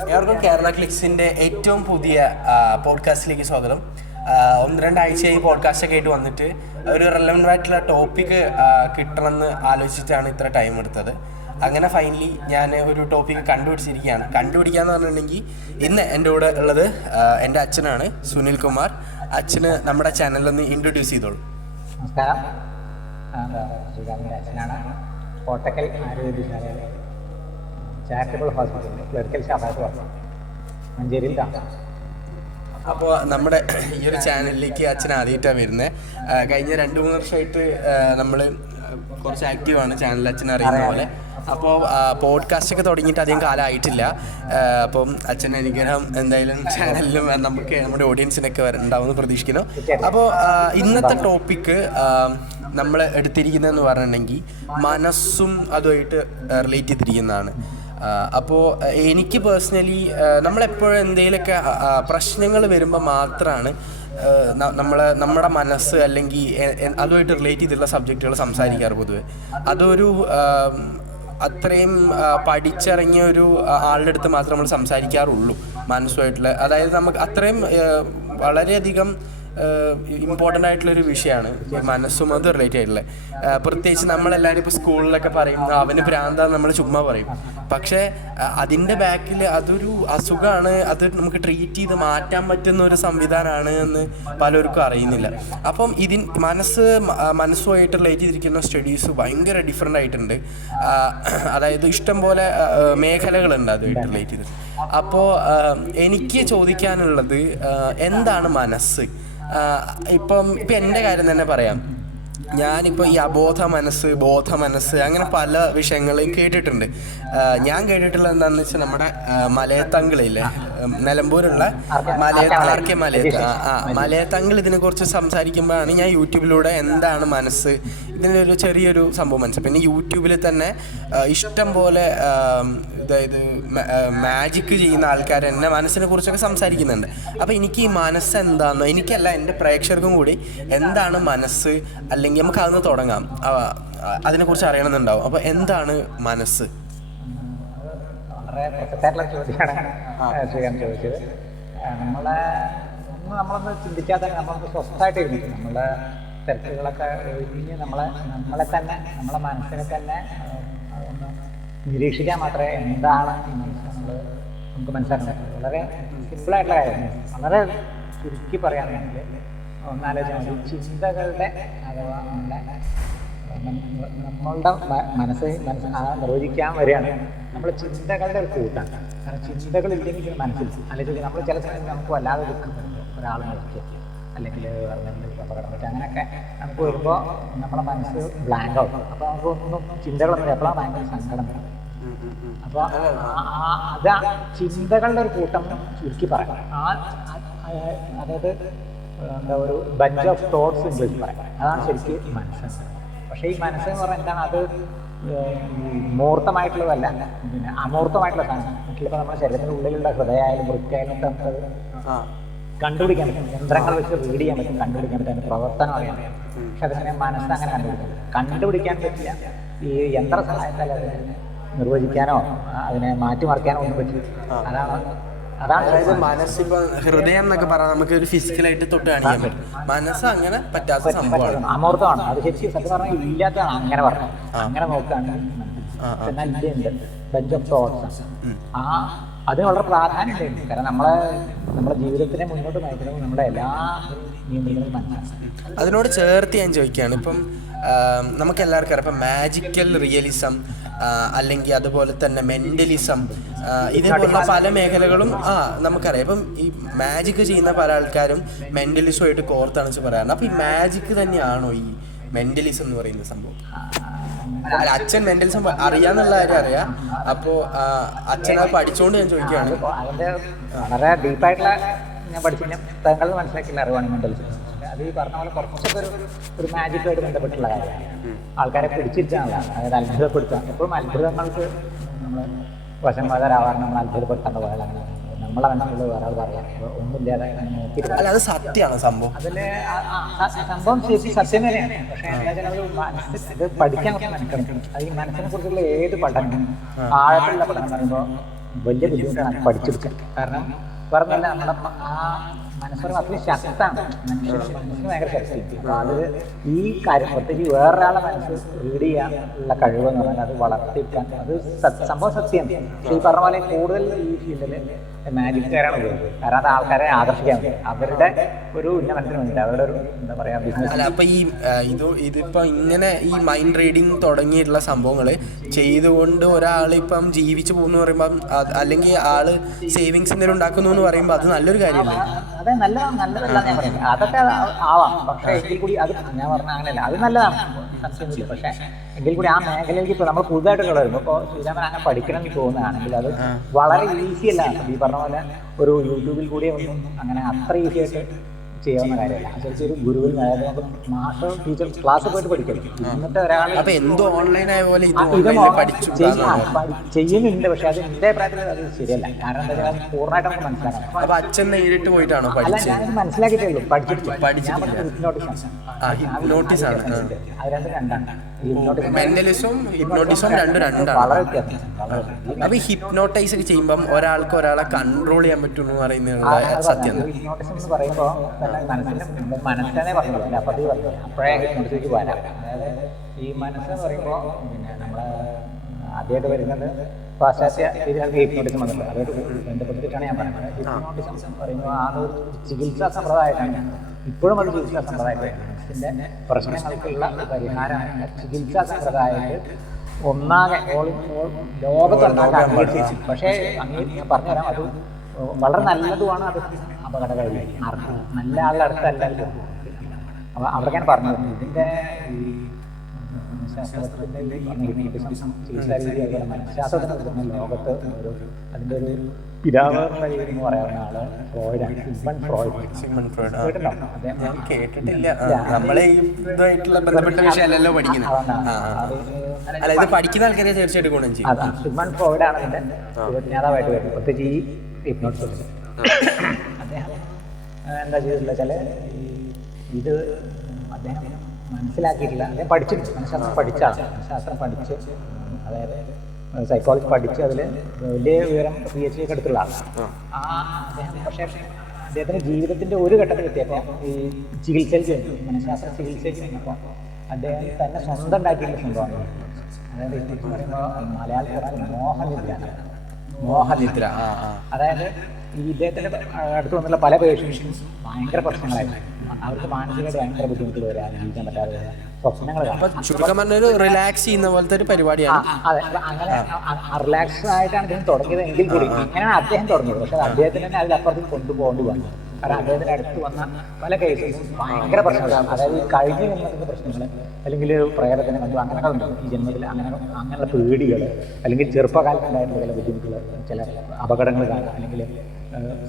എല്ലാവർക്കും കേരള ക്ലിക്സിൻ്റെ ഏറ്റവും പുതിയ പോഡ്കാസ്റ്റിലേക്ക് സ്വാഗതം. 1-2 ആഴ്ചയായി പോഡ്കാസ്റ്റൊക്കെ ആയിട്ട് വന്നിട്ട് ഒരു റെലവൻ്റ് ആയിട്ടുള്ള ടോപ്പിക്ക് കിട്ടണമെന്ന് ആലോചിച്ചിട്ടാണ് ഇത്ര ടൈം എടുത്തത്. അങ്ങനെ ഫൈനലി ഞാൻ ഒരു ടോപ്പിക്ക് കണ്ടുപിടിച്ചിരിക്കുകയാണ്. കണ്ടുപിടിക്കാന്ന് പറഞ്ഞിട്ടുണ്ടെങ്കിൽ ഇന്ന് എൻ്റെ കൂടെ ഉള്ളത് എൻ്റെ അച്ഛനാണ്, സുനിൽ കുമാർ. അച്ഛന് നമ്മുടെ ചാനലൊന്ന് ഇൻട്രൊഡ്യൂസ് ചെയ്തോളൂ. നമസ്കാരം. ശ്രീകാന്തിൻ്റെ അച്ഛനാണ്. കോട്ടക്കൽ ആരോഗ്യശാലയിലെ ചാരിറ്റബിൾ ഹോസ്പിറ്റലിൽ ക്ലറിക്കൽ സ്റ്റാഫായിട്ട് വർക്ക് മഞ്ചേരിയിൽ താമസം. അപ്പോൾ നമ്മുടെ ഈ ഒരു ചാനലിലേക്ക് അച്ഛൻ ആദ്യമായിട്ടാണ് വരുന്നത്. കഴിഞ്ഞ 2-3 വർഷമായിട്ട് നമ്മൾ കുറച്ച് ആക്റ്റീവാണ് ചാനൽ, അച്ഛൻ അറിയുന്ന പോലെ. അപ്പോൾ പോഡ്കാസ്റ്റൊക്കെ തുടങ്ങിയിട്ട് അധികം കാലമായിട്ടില്ല. അപ്പം അച്ഛൻ്റെ അനുഗ്രഹം എന്തായാലും ചാനലിലും നമുക്ക് നമ്മുടെ ഓഡിയൻസിനൊക്കെ ഉണ്ടാവുമെന്ന് പ്രതീക്ഷിക്കുന്നു. അപ്പോൾ ഇന്നത്തെ ടോപ്പിക്ക് നമ്മൾ എടുത്തിരിക്കുന്നതെന്ന് പറഞ്ഞിട്ടുണ്ടെങ്കിൽ മനസ്സും അതുമായിട്ട് റിലേറ്റ് ചെയ്തിരിക്കുന്നതാണ്. അപ്പോൾ എനിക്ക് പേഴ്സണലി നമ്മളെപ്പോഴും എന്തെങ്കിലുമൊക്കെ പ്രശ്നങ്ങൾ വരുമ്പോൾ മാത്രമാണ് നമ്മുടെ മനസ്സ് അല്ലെങ്കിൽ അതുമായിട്ട് റിലേറ്റ് ചെയ്തിട്ടുള്ള സബ്ജക്റ്റുകൾ സംസാരിക്കാറ് പൊതുവെ. അതൊരു അത്രയും പഠിച്ചിറങ്ങിയ ഒരു ആളുടെ അടുത്ത് മാത്രമേ നമ്മൾ സംസാരിക്കാറുള്ളൂ മനസ്സുമായിട്ടുള്ള. അതായത് നമുക്ക് അത്രയും വളരെയധികം ഇമ്പോർട്ടൻ്റ് ആയിട്ടുള്ളൊരു വിഷയമാണ് മനസ്സും അത് റിലേറ്റ് ആയിട്ടുള്ളത്. പ്രത്യേകിച്ച് നമ്മളെല്ലാവരും ഇപ്പോൾ സ്കൂളിലൊക്കെ പറയും അവന് ഭ്രാന്താന്ന് നമ്മൾ ചുമ്മാ പറയും. പക്ഷേ അതിൻ്റെ ബാക്കിൽ അതൊരു അസുഖമാണ്, അത് നമുക്ക് ട്രീറ്റ് ചെയ്ത് മാറ്റാൻ പറ്റുന്ന ഒരു സംവിധാനമാണ് എന്ന് പലർക്കും അറിയുന്നില്ല. അപ്പം മനസ്സുമായിട്ട് റിലേറ്റ് ചെയ്തിരിക്കുന്ന സ്റ്റഡീസ് ഭയങ്കര ഡിഫറെൻ്റ് ആയിട്ടുണ്ട്. അതായത് ഇഷ്ടം പോലെ മേഖലകളുണ്ട് അതുമായിട്ട് റിലേറ്റ് ചെയ്തിട്ട്. അപ്പോൾ എനിക്ക് ചോദിക്കാനുള്ളത് എന്താണ് മനസ്സ്? ഇപ്പം എൻ്റെ കാര്യം തന്നെ പറയാം. ഞാനിപ്പോൾ ഈ അബോധ മനസ്സ്, ബോധ മനസ്സ്, അങ്ങനെ പല വിഷയങ്ങളും കേട്ടിട്ടുണ്ട്. ഞാൻ കേട്ടിട്ടുള്ളത് എന്താണെന്ന് വെച്ചാൽ നമ്മുടെ മലയത്തങ്കിളില്ലേ, നിലമ്പൂരുള്ള മലയത്തങ്കിൾ ഇതിനെക്കുറിച്ച് സംസാരിക്കുമ്പോഴാണ് ഞാൻ യൂട്യൂബിലൂടെ എന്താണ് മനസ്സ്, ഇതിനൊരു ചെറിയൊരു സംഭവം മനസ്സിലായി. പിന്നെ യൂട്യൂബിൽ തന്നെ ഇഷ്ടം പോലെ അതായത് മാജിക്ക് ചെയ്യുന്ന ആൾക്കാർ എന്നെ മനസ്സിനെ കുറിച്ചൊക്കെ സംസാരിക്കുന്നുണ്ട്. അപ്പോൾ എനിക്ക് ഈ മനസ്സ് എന്താണെന്നോ, എനിക്കല്ല എൻ്റെ പ്രേക്ഷകർക്കും കൂടി എന്താണ് മനസ്സ്, അല്ലെങ്കിൽ നമുക്ക് അതൊന്ന് തുടങ്ങാം, അതിനെക്കുറിച്ച് അറിയണമെന്നുണ്ടാവും. അപ്പോൾ എന്താണ് മനസ്സ്? വളരെ പ്രസക്തമായിട്ടുള്ള ചോദ്യമാണ് ശ്രീകാന്ത് ചോദിച്ചത്. നമ്മളൊന്ന് ചിന്തിച്ചാൽ തന്നെ നമ്മളൊന്ന് സ്വസ്ഥമായിട്ട് ഇരുന്നിട്ട് നമ്മളെ തിരക്കുകളൊക്കെ ഒഴിഞ്ഞ് നമ്മളെ തന്നെ, നമ്മളെ മനസ്സിനെ തന്നെ ഒന്ന് നിരീക്ഷിക്കാൻ മാത്രമേ എന്താണ് ഈ മനസ്സ് നമുക്ക് മനസ്സിലാക്കാൻ പറ്റും. വളരെ സിമ്പിളായിട്ടുള്ള കാര്യമാണ്. വളരെ ചുരുക്കി പറയുകയാണെങ്കിൽ ഒന്നാലോചിച്ചാൽ മതി, ചിന്തകളുടെ അഥവാ നമ്മളുടെ മനസ്സ് നിർവചിക്കാൻ വരികയാണ് നമ്മൾ ചിന്തകളുടെ ഒരു കൂട്ടാണ്. കാരണം ചിന്തകളില്ലെങ്കിൽ മനസ്സിൽ അല്ലെങ്കിൽ നമ്മൾ ചില സമയത്ത് നമുക്ക് വല്ലാതെ ദുഃഖം വരുമ്പോൾ ഒരാൾ നോക്കിയ അല്ലെങ്കിൽ അപകടം പറ്റുക അങ്ങനെയൊക്കെ നമുക്ക് വരുമ്പോൾ നമ്മുടെ മനസ്സ് ബ്ലാങ്ക് ആവും. അപ്പോൾ നമുക്ക് ഒന്നും ചിന്തകളൊന്നും എപ്പോഴാണ് ഭയങ്കര സങ്കടം വരും. അപ്പോൾ അത് ചിന്തകളുടെ ഒരു കൂട്ടം ചുരുക്കി പറയാം. അതായത് എന്താ ഒരു ബഞ്ച് ഓഫ് തോട്ട്സ് ഇംഗ്ലീഷ് പറയാം. അതാണ് ശരിക്കും മനസ്സ്. പക്ഷേ ഈ മനസ്സെന്ന് പറഞ്ഞാൽ എന്താണ്, അത് മൂർത്തമായിട്ടുള്ളതല്ല, പിന്നെ അമൂർത്തമായിട്ടുള്ള സാധനം. ഇപ്പോൾ നമ്മുടെ ശരീരത്തിൻ്റെ ഉള്ളിലുള്ള ഹൃദയമായാലും വൃത്തിയായാലും നമുക്കത് കണ്ടുപിടിക്കാൻ പറ്റും. യന്ത്രങ്ങൾ വെച്ച് റീഡ് ചെയ്യാൻ പറ്റും, കണ്ടുപിടിക്കാൻ പറ്റും, അതിൻ്റെ പ്രവർത്തനം അറിയാൻ പറ്റും. പക്ഷെ അതിനെ മനസ്സ് അങ്ങനെ കണ്ടുപിടിക്കാൻ പറ്റില്ല. ഈ യന്ത്ര സഹായത്താൽ അതിനെ നിർവചിക്കാനോ അതിനെ മാറ്റിമറിക്കാനോ ഒന്നും പറ്റില്ല. അതാണ് അതായത് മനസ്സിപ്പോൾ ഹൃദയം എന്നൊക്കെ പറഞ്ഞാൽ നമുക്ക് ഒരു ഫിസിക്കലായിട്ട് തൊട്ട് കാണിക്കാൻ പറ്റും. മനസ്സ് അങ്ങനെ പറ്റാത്ത സംഭവമാണ്, അമൂർത്തമാണ്. അത് ശരിക്കും സത്യം പറഞ്ഞാൽ ഇല്ലാത്തതാണ്. അങ്ങനെ പറഞ്ഞു അങ്ങനെ നോക്കുകയാണെങ്കിൽ എന്നാൽ ഇതുണ്ട് ബഞ്ച് ഓഫ് തോട്ട്സ്. അതിന് വളരെ പ്രാധാന്യമുണ്ട്. കാരണം നമ്മളെ ജീവിതത്തിനെ മുന്നോട്ട് നയിക്കുന്നത് നമ്മുടെ എല്ലാ നിയന്ത്രണങ്ങളും മനസ്സിലാക്കും. അതിനോട് ചേർത്ത് ഞാൻ ചോദിക്കുകയാണ്, ഇപ്പം നമുക്കെല്ലാവർക്കും അറിയാം, ഇപ്പം മാജിക്കൽ റിയലിസം അല്ലെങ്കിൽ അതുപോലെ തന്നെ മെൻ്റലിസം, ഇതേപോലുള്ള പല മേഖലകളും നമുക്കറിയാം. ഇപ്പം ഈ മാജിക്ക് ചെയ്യുന്ന പല ആൾക്കാരും മെൻ്റലിസമായിട്ട് കോർത്തണിച്ച് പറയാറുണ്ട്. അപ്പോൾ ഈ മാജിക്ക് തന്നെയാണോ ഈ മെൻ്റലിസം എന്ന് പറയുന്ന സംഭവം? അച്ഛൻ മെൻ്റലിസം അറിയാന്നുള്ള കാര്യം അറിയാം. അപ്പോൾ അച്ഛൻ അത് പഠിച്ചുകൊണ്ട് ഞാൻ ചോദിക്കുകയാണ്. അതിൻ്റെ വളരെ ഡീപ്പായിട്ടുള്ള ഞാൻ പഠിച്ചു തങ്ങൾ മനസ്സിലാക്കിയുള്ള അറിവാണ് മെൻ്റലിസം. അത് ഈ പറഞ്ഞ പോലെ കുറച്ചൊക്കെ ഒരു മാജിക്കുമായിട്ട് ബന്ധപ്പെട്ടുള്ള കാര്യമാണ്. ആൾക്കാരെ പിടിച്ചിരിക്കാനുള്ളതാണ്, അതായത് അത്ഭുതപ്പെടുത്താൻ. എപ്പോഴും അത്ഭുതങ്ങൾക്ക് നമ്മൾ വശംവാദരാവാറ്, നമ്മൾ അത്ഭുതപ്പെടുത്തേണ്ട പോലെ അങ്ങനെ നമ്മളെ മനസ്സിലുള്ള വേറെ ആൾ പറയാം ഒന്നുമില്ലാതെ നോക്കിയിട്ട്. അത് സത്യമാണ് സംഭവം. അതിൽ സംഭവം ശരിക്കും സത്യം തന്നെയാണ്. പക്ഷേ എന്താ വെച്ചാൽ ഇത് പഠിക്കാൻ കുറച്ച് മനസ്സിലാക്കണം. അത് ഈ മനസ്സിനെ കുറിച്ചുള്ള ഏത് പഠനം, ആഴത്തിലുള്ള പഠനം പറയുമ്പോൾ വലിയ ബുദ്ധിമുട്ടാണ് പഠിച്ചെടുക്കാൻ. കാരണം പറഞ്ഞല്ല നമ്മുടെ ആ മനസ്സൊരു അത്രയും ശക്തമാണ്, മനസ്സിന് ഭയങ്കര ശക്തിയുണ്ട്. അപ്പോൾ അത് ഈ കാര്യം പ്രത്യേകിച്ച് വേറൊരാളെ മനസ്സ് റീഡ് ചെയ്യാനുള്ള കഴിവെന്ന് പറഞ്ഞാൽ അത് വളർത്തിക്കാൻ അത് സംഭവം സത്യമാണ്. പക്ഷേ ഈ പറഞ്ഞ പോലെ കൂടുതൽ ഈ ഫീൽഡിൽ മാജിക്കാരാണ് ഉപയോഗിക്കുന്നത്. കാരണം അത് ആൾക്കാരെ ആകർഷിക്കാൻ വേണ്ടി, അവരുടെ ഒരു ഉന്നമനത്തിന് വേണ്ടിയിട്ട്, അവരുടെ ഒരു എന്താ പറയുക ബിസിനസ്. അല്ല അപ്പൊ ഈ ഇതിപ്പോ ഇങ്ങനെ ഈ മൈൻഡ് റീഡിങ് തുടങ്ങിയിട്ടുള്ള സംഭവങ്ങൾ ചെയ്തുകൊണ്ട് ഒരാൾ ഇപ്പം ജീവിച്ചു പോകുന്നു പറയുമ്പം അല്ലെങ്കിൽ ആള് സേവിങ്സ് എന്തെങ്കിലും ഉണ്ടാക്കുന്നു എന്ന് പറയുമ്പോൾ അത് നല്ലൊരു കാര്യമല്ലേ? അതെ, നല്ലതല്ല ഞാൻ പറയുന്നത്. അതൊക്കെ ആവാം, പക്ഷേ എങ്കിൽ കൂടി അത് ഞാൻ പറഞ്ഞ അങ്ങനെയല്ല, അത് നല്ലതാണ്, സത്യമില്ല. പക്ഷേ എങ്കിൽ കൂടി ആ മേഖലയിലേക്ക് ഇപ്പോൾ നമ്മൾ പുതുതായിട്ടുള്ള വരുമ്പോൾ ഇപ്പോൾ ശ്രീരാമൻ അങ്ങനെ പഠിക്കണം എന്ന് തോന്നുകയാണെങ്കിൽ അത് വളരെ ഈസി അല്ല. ഈ പറഞ്ഞ പോലെ ഒരു യൂട്യൂബിൽ കൂടി ഒന്നും അങ്ങനെ അത്ര ഈസി ആയിട്ട് ചെയ്യാവുന്ന കാര്യമല്ല. ശരിക്കും ഒരു ഗുരുവിൽ, അതായത് നമുക്ക് മാസ്റ്റർ ടീച്ചർ ക്ലാസ് പോയിട്ട് പഠിക്കണം. എന്നിട്ട് ഒരാൾ എന്തോ ഓൺലൈനായ പോലെ ചെയ്യുന്നുണ്ട്, പക്ഷെ അത് എൻ്റെ അഭിപ്രായത്തിൽ അത് ശരിയല്ല. കാരണം എന്താ വെച്ചാൽ പൂർണ്ണമായിട്ട് നമുക്ക് മനസ്സിലാക്കണം. അപ്പൊ അച്ഛൻ നേരിട്ട് പോയിട്ടാണോ അല്ല, ഞാനത് മനസ്സിലാക്കിയിട്ടേ ഉള്ളൂ, പഠിച്ചിട്ടില്ല. ഹിപ്നോട്ടിസം ആണ്. അത് രണ്ടാണ്. മെന്റലിസവും ഹിപ്നോട്ടിസവും രണ്ടാണ്. വളരെ വ്യത്യാസം. അപ്പൊ ഹിപ്നോട്ടൈസ് ചെയ്യുമ്പം ഒരാൾക്ക് ഒരാളെ കൺട്രോൾ ചെയ്യാൻ പറ്റും എന്ന് പറയുന്നത് സത്യം. ഹിപ്നോട്ടിസം എന്ന് പറയുമ്പോൾ മനസ്സിനെ പറഞ്ഞില്ല, അപ്പോൾ അത് പറഞ്ഞു അപ്പോഴേ ഹിപ്നോട്ടിസിലേക്ക് വരാം. അതായത് ഈ മനസ്സെന്ന് പറയുമ്പോൾ പിന്നെ നമ്മളെ ആദ്യമായിട്ട് വരുന്നത് പാശ്ചാത്യ രീതിയിലാണ് ഹിപ്നോട്ടിസം വന്നത്. അതൊരു ബന്ധപ്പെട്ടിട്ടാണ് ഞാൻ പറയുന്നത്. ഹിപ്നോട്ടിസം എന്ന് പറയുമ്പോൾ അതൊരു ചികിത്സാ സമ്പ്രദായമായിട്ടാണ് ഇപ്പോഴും അത് ചികിത്സാ സമ്പ്രദായമായിട്ടാണ്. മനസ്സിൻ്റെ പ്രശ്നങ്ങൾക്കുള്ള പരിഹാരമായ ചികിത്സാ സമ്പ്രദായമായിട്ട് ഒന്നാകെ ലോകത്തുണ്ടാകാൻ. പക്ഷേ അങ്ങനെ ഞാൻ പറഞ്ഞുതരാം, അത് വളരെ നല്ലതുമാണ്, അത് അപകടകാരി. നല്ല ആളുടെ അടുത്തല്ല. അപ്പോൾ അവിടെ ഞാൻ പറഞ്ഞത് ഇതിൻ്റെ ഈ മനഃശാസ്ത്രത്തിൻ്റെ ചികിത്സാ രീതി, അതുപോലെ മനഃശാസ്ത്രത്തിന് ലോകത്ത് ഒരു അതിൻ്റെ ഒരു പിതാവ് എന്ന് പറയാവുന്ന ആള് ഫ്രോയിഡാണ്. Sigmund Freud. ഞാൻ കേട്ടിട്ടില്ല. നമ്മളെ ഇതുമായിട്ടുള്ള ബന്ധപ്പെട്ട വിഷയമല്ലല്ലോ പഠിക്കുന്നത്. അല്ല, ഇത് പഠിക്കുന്ന ആൾക്കാരെ തീർച്ചയായിട്ടും ഗുണം ചെയ്യും. അതാണ് സിഗ്മണ്ട് ഫ്രോയിഡാണ് ഇതിൻ്റെ ഉപജ്ഞാതാവായിട്ട് വരുന്നത്. പ്രത്യേകിച്ച് ഈ ഹിപ്നോട്ടിസം അദ്ദേഹം എന്താ ചെയ്തിട്ടുള്ള വെച്ചാൽ ഇത് അദ്ദേഹം മനസ്സിലാക്കിയിട്ടില്ല. അദ്ദേഹം പഠിച്ചിട്ടുണ്ട്, മനഃശാസ്ത്രം പഠിച്ചാണ്. മനഃശാസ്ത്രം പഠിച്ച്, അതായത് സൈക്കോളജി പഠിച്ച് അതിൽ വലിയ വിവരം PhD ഒക്കെ എടുത്തുള്ള ആളാണ്. അദ്ദേഹം പക്ഷേ അദ്ദേഹത്തിൻ്റെ ജീവിതത്തിൻ്റെ ഒരു ഘട്ടത്തിൽ എത്തിയപ്പോൾ ഈ ചികിത്സയിൽ ചെന്നു, മനഃശാസ്ത്ര ചികിത്സയിൽ ചെന്നപ്പോൾ അദ്ദേഹം തന്നെ സ്വന്തം ഉണ്ടാക്കിയിട്ടുള്ള സംഭവമാണ്. അതായത് എന്ന് പറയുമ്പോൾ മലയാളത്തിൽ മോഹനിദ്ര. അതായത് ഈ ഇദ്ദേഹത്തിൻ്റെ അടുത്ത് വന്നുള്ള പല പേഷ്യൻസും ഭയങ്കര പ്രശ്നങ്ങളായിരുന്നു. അവർക്ക് മാനസികമായിട്ട് ഭയങ്കര ബുദ്ധിമുട്ടുകൾ വരാൻ, ജീവിക്കാൻ പറ്റാതെ സ്വപ്നങ്ങൾ റിലാക്സ് ചെയ്യുന്ന പോലത്തെ ഒരു പരിപാടിയാണ്. അതെ, അങ്ങനെ റിലാക്സ് ആയിട്ടാണ് അദ്ദേഹം തുടങ്ങിയത്. എങ്കിൽ കൂടി ഇങ്ങനെയാണ് അദ്ദേഹം തുടങ്ങിയത്. പക്ഷെ അദ്ദേഹത്തിന് തന്നെ അതിലപ്പുറത്തേക്ക് കൊണ്ടുപോകേണ്ടി വന്നു. കാരണം അദ്ദേഹത്തിൻ്റെ അടുത്ത് വന്ന പല കേസും ഭയങ്കര പ്രശ്നങ്ങളാണ്. അതായത് ഈ കഴിഞ്ഞ ജന്മത്തിൻ്റെ പ്രശ്നങ്ങൾ, അല്ലെങ്കിൽ പ്രേതത്തിന് കണ്ടു, അങ്ങനെയൊക്കെ ഉണ്ട് ഈ ജന്മത്തിൽ. അങ്ങനെയുള്ള പേടികൾ, അല്ലെങ്കിൽ ചെറുപ്പകാലത്തുണ്ടായിട്ടുള്ള ചില ബുദ്ധിമുട്ടുകൾ, ചില അപകടങ്ങൾ കാണുക, അല്ലെങ്കിൽ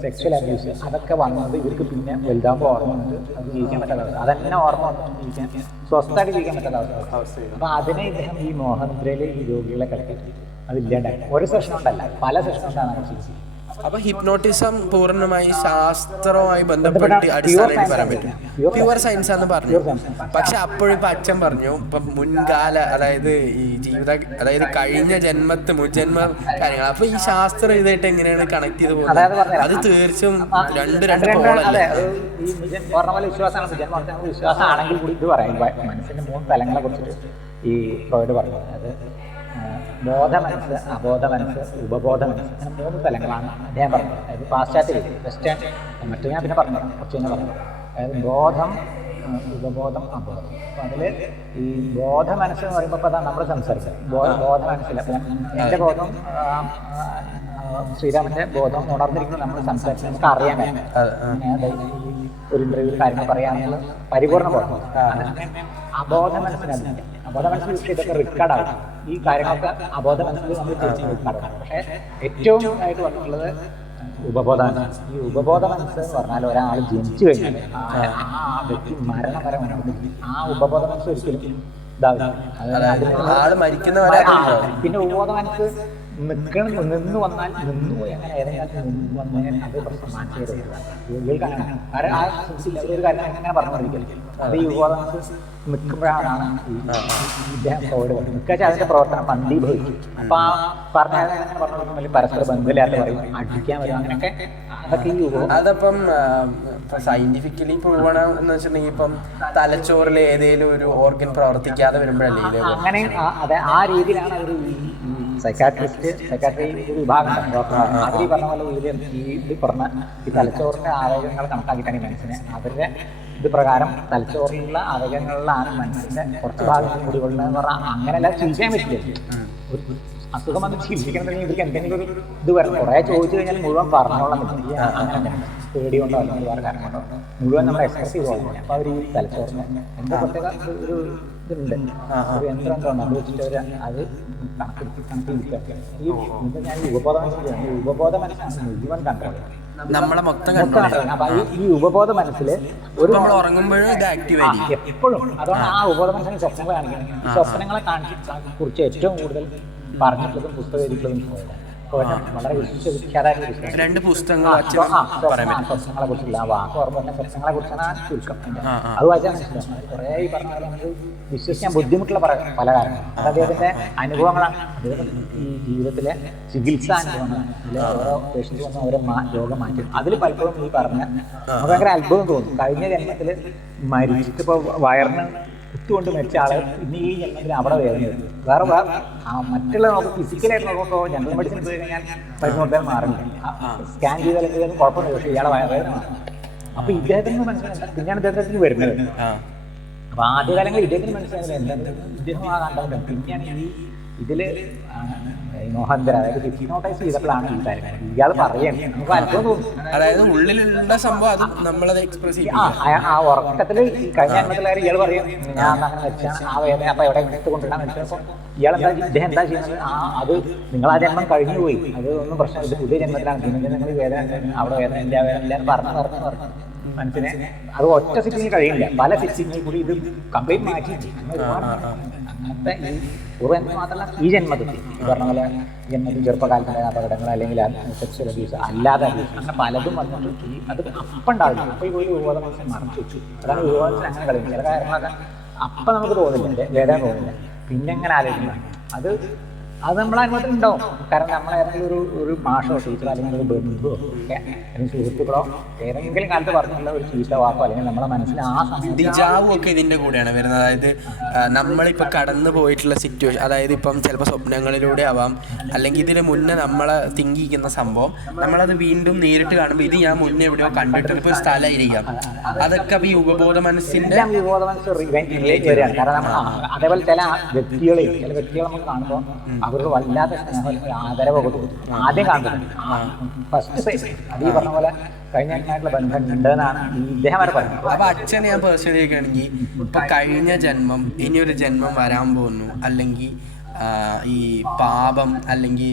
സെക്സ്വൽ അബ്യൂസ്, അതൊക്കെ വന്നത് ഇവർക്ക് പിന്നെ വലുതാകുമ്പോൾ ഓർമ്മ വന്നിട്ട് അത് ജീവിക്കാൻ പറ്റാത്ത അവസ്ഥ, അതന്നെ ഓർമ്മ വന്നിട്ട് ജീവിക്കാൻ സ്വസ്ഥമായിട്ട് ജീവിക്കാൻ പറ്റാത്ത അവസ്ഥ. അപ്പോൾ അതിനെ ഇദ്ദേഹം ഈ മോഹനിദ്രയിൽ ഈ രോഗികളെ കിടത്തി അതില്ലാണ്ടായി. ഒരു സെഷൻ കൊണ്ടല്ല, പല സെഷൻ കൊണ്ടാണ് ചികിത്സ. അപ്പൊ ഹിപ്നോട്ടിസം പൂർണ്ണമായി ശാസ്ത്രവുമായി ബന്ധപ്പെട്ട് അടിസ്ഥാനമായിട്ട് പറയാൻ പറ്റും. പ്യുവർ സയൻസ് ആണെന്ന് പറഞ്ഞു. പക്ഷെ അപ്പോഴിപ്പോ അച്ഛൻ പറഞ്ഞു, ഇപ്പൊ മുൻകാല, അതായത് ഈ അതായത് കഴിഞ്ഞ മുൻജന്മ കാര്യങ്ങൾ. അപ്പൊ ഈ ശാസ്ത്രം ഇതായിട്ട് എങ്ങനെയാണ് കണക്ട് ചെയ്ത് പോകുന്നത്? അത് തീർച്ചയായും രണ്ട് പോളല്ലേ. വിശ്വാസമാണെങ്കിൽ കൂടി ഇത് പറയാം. മനസ്സിന്റെ 3 തലങ്ങളെ കുറിച്ചിട്ട് ഈ ഫ്രോയിഡ് പറഞ്ഞു. അത് ബോധ മനസ്സ്, അബോധ മനസ്സ്, ഉപബോധ മനസ്സ്, അങ്ങനെ 3 തലങ്ങളാണ് അദ്ദേഹം പറഞ്ഞത്. അതായത് പാശ്ചാത്യ രീതി, വെസ്റ്റേൺ. മറ്റു ഞാൻ പിന്നെ പറഞ്ഞു, കുറച്ച് തന്നെ പറഞ്ഞു. അതായത് ബോധം, ഉപബോധം, അബോധം. അപ്പോൾ അതിൽ ഈ ബോധ മനസ്സ് എന്ന് പറയുമ്പോൾ ഇപ്പോൾ നമ്മൾ സംസാരിച്ചത് ബോധ മനസ്സില്ല. എൻ്റെ ബോധം, ശ്രീരാമൻ്റെ ബോധം ഉണർന്നിരിക്കുന്നത് നമ്മൾ സംസാരിച്ച് നമുക്ക് അറിയാൻ കഴിയും. ഒരു ഇന്റർവ്യൂവിൽ കാര്യങ്ങൾ പറയാനുള്ള പരിപൂർണ്ണ ബോധം. അബോധ മനസ്സിനല്ല. അബോധ മനസ്സിൽ ഇതൊക്കെ റെക്കോർഡാകും. ഈ കാര്യങ്ങളൊക്കെ അബോധ മനസ്സിൽ നമ്മൾ തിരിച്ച് റെക്കോർഡാകും. പക്ഷേ ഏറ്റവും ആയിട്ട് വന്നിട്ടുള്ളത് ഉപബോധ മനസ്സ്. ഈ ഉപബോധ മനസ്സ് എന്ന് പറഞ്ഞാൽ ഒരാൾ ജനിച്ചു കഴിഞ്ഞാൽ ആ വ്യക്തി മരണം വരെ ആ ഉപബോധ മനസ്സ് ഒരിക്കലും ഇതാവില്ല. പിന്നെ ഉപബോധ മനസ്സ് നിന്ന് വന്നാൽ നിന്ന് പോയി അങ്ങനെ ഏതെങ്കിലും നിന്ന് വന്നാൽ അത് പ്രശ്നം മാനസികമായിട്ട് കാരണം ആ സെൻസിൽ ഒരു കാര്യം എങ്ങനെ പറഞ്ഞുകൊണ്ടിരിക്കില്ല. അത് ഈ യുവബോധ മനസ്സ് നിൽക്കുമ്പോഴാണ് ഇദ്ദേഹം ഫ്രോഡ് നിൽക്കാച്ചാൽ അതിന്റെ പ്രവർത്തനം മന്ദീഭവിക്കും. അപ്പൊ ആ പറഞ്ഞ പറഞ്ഞ പരസ്പര ബന്ധമില്ലാത്ത പറയും, അടിക്കാൻ വരും, അങ്ങനെയൊക്കെ അതൊക്കെ ഈ അതപ്പം സയന്റിഫിക്കലി പ്രൂവ് ആണ് എന്ന് വെച്ചിട്ടുണ്ടെങ്കിൽ ഇപ്പം തലച്ചോറിൽ ഏതെങ്കിലും ഒരു ഓർഗൻ പ്രവർത്തിക്കാതെ വരുമ്പോഴല്ലേ അങ്ങനെ അതെ ആ രീതിയിലാണ് അവർ സൈക്കാട്രി വിഭാഗം ഡോക്ടർമാർ അവർ ഈ പറഞ്ഞ പോലെ ഇത് പറഞ്ഞ ഈ തലച്ചോറിന്റെ ആവേഗങ്ങൾ കണക്കാക്കിയിട്ടാണ് ഈ മനസ്സിനെ അവരുടെ ഇത് പ്രകാരം തലച്ചോറിലുള്ള ആവേഗങ്ങളിലാണ് മനസ്സിന്റെ കുറച്ച് ഭാഗങ്ങൾ കൂടികൊള്ളുന്നതെന്ന് പറഞ്ഞാൽ അങ്ങനെയല്ല ചികിത്സിക്കാൻ പറ്റില്ല. ഒരു അസുഖം വന്ന് ചികിത്സിക്കണമെങ്കിൽ ഇവർക്ക് എന്തെങ്കിലും ഒരു ഇത് വരണം. കുറേ ചോദിച്ചു കഴിഞ്ഞാൽ മുഴുവൻ പറഞ്ഞോളാം പറ്റില്ല. അങ്ങനെ പേടി കൊണ്ടോ അല്ലെങ്കിൽ വേറെ കാര്യം കൊണ്ടോ മുഴുവൻ നമ്മൾ എക്സ്പ്രസ് ചെയ്ത് പോകണം. അപ്പോൾ അവർ ഈ തലച്ചോറിന് എന്തോ പ്രത്യേക ഒരു ഇതുണ്ട്, ഒരു യന്ത്രം എന്തോ അത് വെച്ചിട്ട് അവർ അത് കണക്കിരിക്കുക. ഈ ഞാൻ ഉപബോധ മനസ്സാണ് മുഴുവൻ കൺട്രോൾ നമ്മളെ മൊത്തം കൺട്രോൾ. അപ്പൊ ഈ ഉപബോധ മനസ്സിൽ ഒരു ഉറങ്ങുമ്പോഴും ഇത് ആക്റ്റീവ് ആയിരിക്കും എപ്പോഴും. അതുകൊണ്ട് ആ ഉപബോധ മനസ്സിന് സ്വപ്നങ്ങൾ കാണിക്കണം. ഈ സ്വപ്നങ്ങളെ കുറിച്ച് ഏറ്റവും കൂടുതൽ പറഞ്ഞിട്ടുള്ളതും പുസ്തകം എഴുതിയിട്ടുള്ളതും വളരെ വിഖ്യാതമായ രണ്ട് പുസ്തകങ്ങൾ സ്വപ്നങ്ങളെ കുറിച്ചില്ല. ആ വാക്ക് ഓർമ്മ തന്നെ സ്വപ്നങ്ങളെ കുറിച്ചാണ് ചുരുക്കം. അത് വായിച്ചാൽ മനസ്സിലാവും. കുറേ ഈ പറഞ്ഞ പോലെ നമുക്ക് വിശ്വസിക്കാൻ ബുദ്ധിമുട്ടുള്ള പല കാര്യങ്ങളും അത് അദ്ദേഹത്തിന്റെ അനുഭവങ്ങളാണ്. അദ്ദേഹം ഈ ജീവിതത്തിലെ ചികിത്സാ അനുഭവങ്ങളാണ്. അതിൽ ഓരോ പേഷ്യൻസ് വന്ന് ഓരോ രോഗം മാറ്റി അതിൽ പലപ്പോഴും ഈ പറഞ്ഞ നമുക്ക് ഭയങ്കര അത്ഭുതം തോന്നും. കഴിഞ്ഞ ജന്മത്തിൽ മരിച്ചിട്ടിപ്പോൾ വയറിന് കുത്തുകൊണ്ട് മരിച്ച ആള് ഇനി ഈ ജന്മത്തിൽ അവിടെ വേദന വേറെ മറ്റുള്ള നമുക്ക് ഫിസിക്കലായിട്ട് നോക്കുമ്പോൾ ജനറൽ മെഡിസിൻ പോയി കഴിഞ്ഞാൽ മരുന്ന് കൊടുത്താൽ മാറില്ല. സ്കാൻ ചെയ്താൽ എന്തെങ്കിലും കുഴപ്പമില്ല, പക്ഷേ ഇയാളെ വയറുവേദന മാറും. അപ്പൊ ഇദ്ദേഹത്തിന് മനസ്സിലായി പിന്നെയാണ് ഇദ്ദേഹത്തിന് വരുന്നത്. അപ്പൊ ആദ്യകാലങ്ങളിൽ ഇദ്ദേഹത്തിന് മനസ്സിലായില്ല എന്തായാലും ഇദ്ദേഹം ആ കണ്ടത്. പിന്നെയാണ് ഈ ഇതില് മോഹൻദർ അതായത് ഹിപ്നോട്ടൈസ് ചെയ്തപ്പോഴാണ് ഈ കാര്യങ്ങൾ ഇയാൾ പറയാൻ നമുക്ക് അത്ഭുതം തോന്നും. അതായത് ഉള്ളിലുള്ള സംഭവം അത് നമ്മളത് എക്സ്പ്രസ് ചെയ്യും. ആ ഉറക്കത്തിൽ കഴിഞ്ഞ ജന്മത്തിലായാലും ഇയാൾ പറയും ഞാൻ അങ്ങനെ വെച്ചാൽ ആ വേദന അപ്പൊ എവിടെ എടുത്ത് കൊണ്ടിടാൻ വെച്ചപ്പോൾ ഇദ്ദേഹം എന്താ ചെയ്യുന്നത്? അത് നിങ്ങൾ ആ ജന്മം കഴിഞ്ഞു പോയി, അത് ഒന്നും പ്രശ്നമില്ല, പുതിയ ജന്മത്തിലാണ് നിങ്ങൾ വേദന അവിടെ വേദന ഇല്ല വേദന ഇല്ല പറഞ്ഞു മനസ്സിനെ അത് ഒറ്റ സിറ്റിങ്ങിൽ കഴിയില്ല, പല സിറ്റിങ്ങിൽ കൂടി ഇത് കംപ്ലീറ്റ് മാറ്റി. അങ്ങനത്തെ ഈ പൂർവ്വജന്മം മാത്രമല്ല ഈ ജന്മത്തിൽ പറഞ്ഞ പോലെ ജന്മത്തിൽ ചെറുപ്പകാലത്തിൻ്റെ അപകടങ്ങൾ അല്ലെങ്കിൽ സെക്സ്വൽ അബ്യൂസ് അല്ലാതെ അബ്യൂസ് അങ്ങനെ പലതും വന്നിട്ട് അത് അപ്പം ഉണ്ടാവില്ല. അപ്പോൾ ഈ ഒരു വിവാദ മനസ്സിൽ മറച്ചു വെച്ചു. അതാണ് വിവാദത്തിൽ അങ്ങനെ കളിക്കും. ചില കാര്യങ്ങളൊക്കെ അപ്പം നമുക്ക് തോന്നില്ല, വേദന തോന്നില്ല, പിന്നെ എങ്ങനെ ആലോചിക്കണം അത് നമ്മളെ അനുഭവത്തിൽ ഉണ്ടാവും. കാരണം നമ്മൾ ഏതെങ്കിലും ഒരു മാഷോ ടീച്ചറോ അല്ലെങ്കിൽ ഒരു ബന്ധുവോ ഒക്കെ അല്ലെങ്കിൽ സുഹൃത്തുക്കളോ ഏതെങ്കിലും കാലത്ത് പറഞ്ഞുള്ള ഒരു ചീത്ത വാക്കോ അല്ലെങ്കിൽ നമ്മുടെ മനസ്സിൽ ആ ഡിജാവും ഒക്കെ ഇതിൻ്റെ കൂടെയാണ് വരുന്നത്. അതായത് നമ്മളിപ്പോൾ കടന്നു പോയിട്ടുള്ള സിറ്റുവേഷൻ, അതായത് ഇപ്പം ചിലപ്പോൾ സ്വപ്നങ്ങളിലൂടെ ആവാം, അല്ലെങ്കിൽ ഇതിന് മുന്നേ നമ്മളെ തിങ്ക് ചെയ്യുന്ന സംഭവം നമ്മളത് വീണ്ടും നേരിട്ട് കാണുമ്പോൾ ഇത് ഞാൻ മുന്നേ എവിടെയോ കണ്ടിട്ട് ഇപ്പോൾ ഒരു സ്ഥലമായിരിക്കാം. അതൊക്കെ ഈ ഉപബോധ മനസ്സിൻ്റെ റിവെഞ്ചിലേക്ക് വരികയാണ്. കാരണം അതേപോലെ ചില വ്യക്തികളെ നമുക്ക് കാണുമ്പോൾ അവർക്ക് വല്ലാത്ത സ്നേഹം ആദരവൊക്കെ തോന്നും ആദ്യം കാണുന്നത്. ഫസ്റ്റ് സൈസ് അത് ഈ പറഞ്ഞ പോലെ കഴിഞ്ഞായിട്ടുള്ള ബന്ധം ഉണ്ടെന്നാണ് ഇദ്ദേഹം വരെ പറയുന്നത്. അപ്പൊ അച്ഛനെ ഞാൻ പേഴ്സണലി ആണെങ്കിൽ ഇപ്പൊ കഴിഞ്ഞ ജന്മം ഇനിയൊരു ജന്മം വരാൻ പോകുന്നു, അല്ലെങ്കിൽ ഈ പാപം അല്ലെങ്കിൽ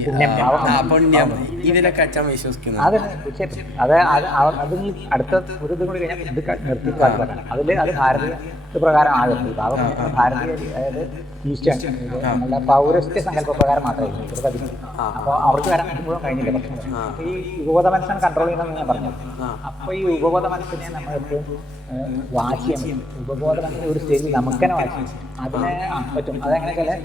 പുണ്യം, ഇതിലൊക്കെ അച്ഛൻ വിശ്വസിക്കുന്നത്. അത് അതിൽ അടുത്ത ഒരു ഇത് കൂടി കഴിഞ്ഞാൽ ഇത് നിർത്തിയിട്ട് പറയാം. അത് ഭാരതീയ പ്രകാരം ആകുന്നത് പാപം ഭാരതീയ അതായത് ഈസ്റ്റേൺ നമ്മളുടെ പൗരസ്ത്യ സങ്കല്പ പ്രകാരം മാത്രമേ പതിവ്. അപ്പോൾ അവർക്ക് വരാൻ മുഴുവൻ കഴിഞ്ഞില്ല. പക്ഷേ അപ്പോൾ ഈ ഉപബോധ മനസ്സിനെ കൺട്രോൾ ചെയ്യണമെന്ന് ഞാൻ പറഞ്ഞു. അപ്പോൾ ഈ ഉപബോധ മനസ്സിനെ നമ്മൾ എപ്പോഴും വാച്ച് ചെയ്യാൻ ഉപബോധ മനസ്സിനെ ഒരു സ്റ്റേജിൽ നമുക്ക് തന്നെ വാച്ച് ചെയ്യും. അതിനെ പറ്റും. അതെങ്ങനെ വെച്ചാൽ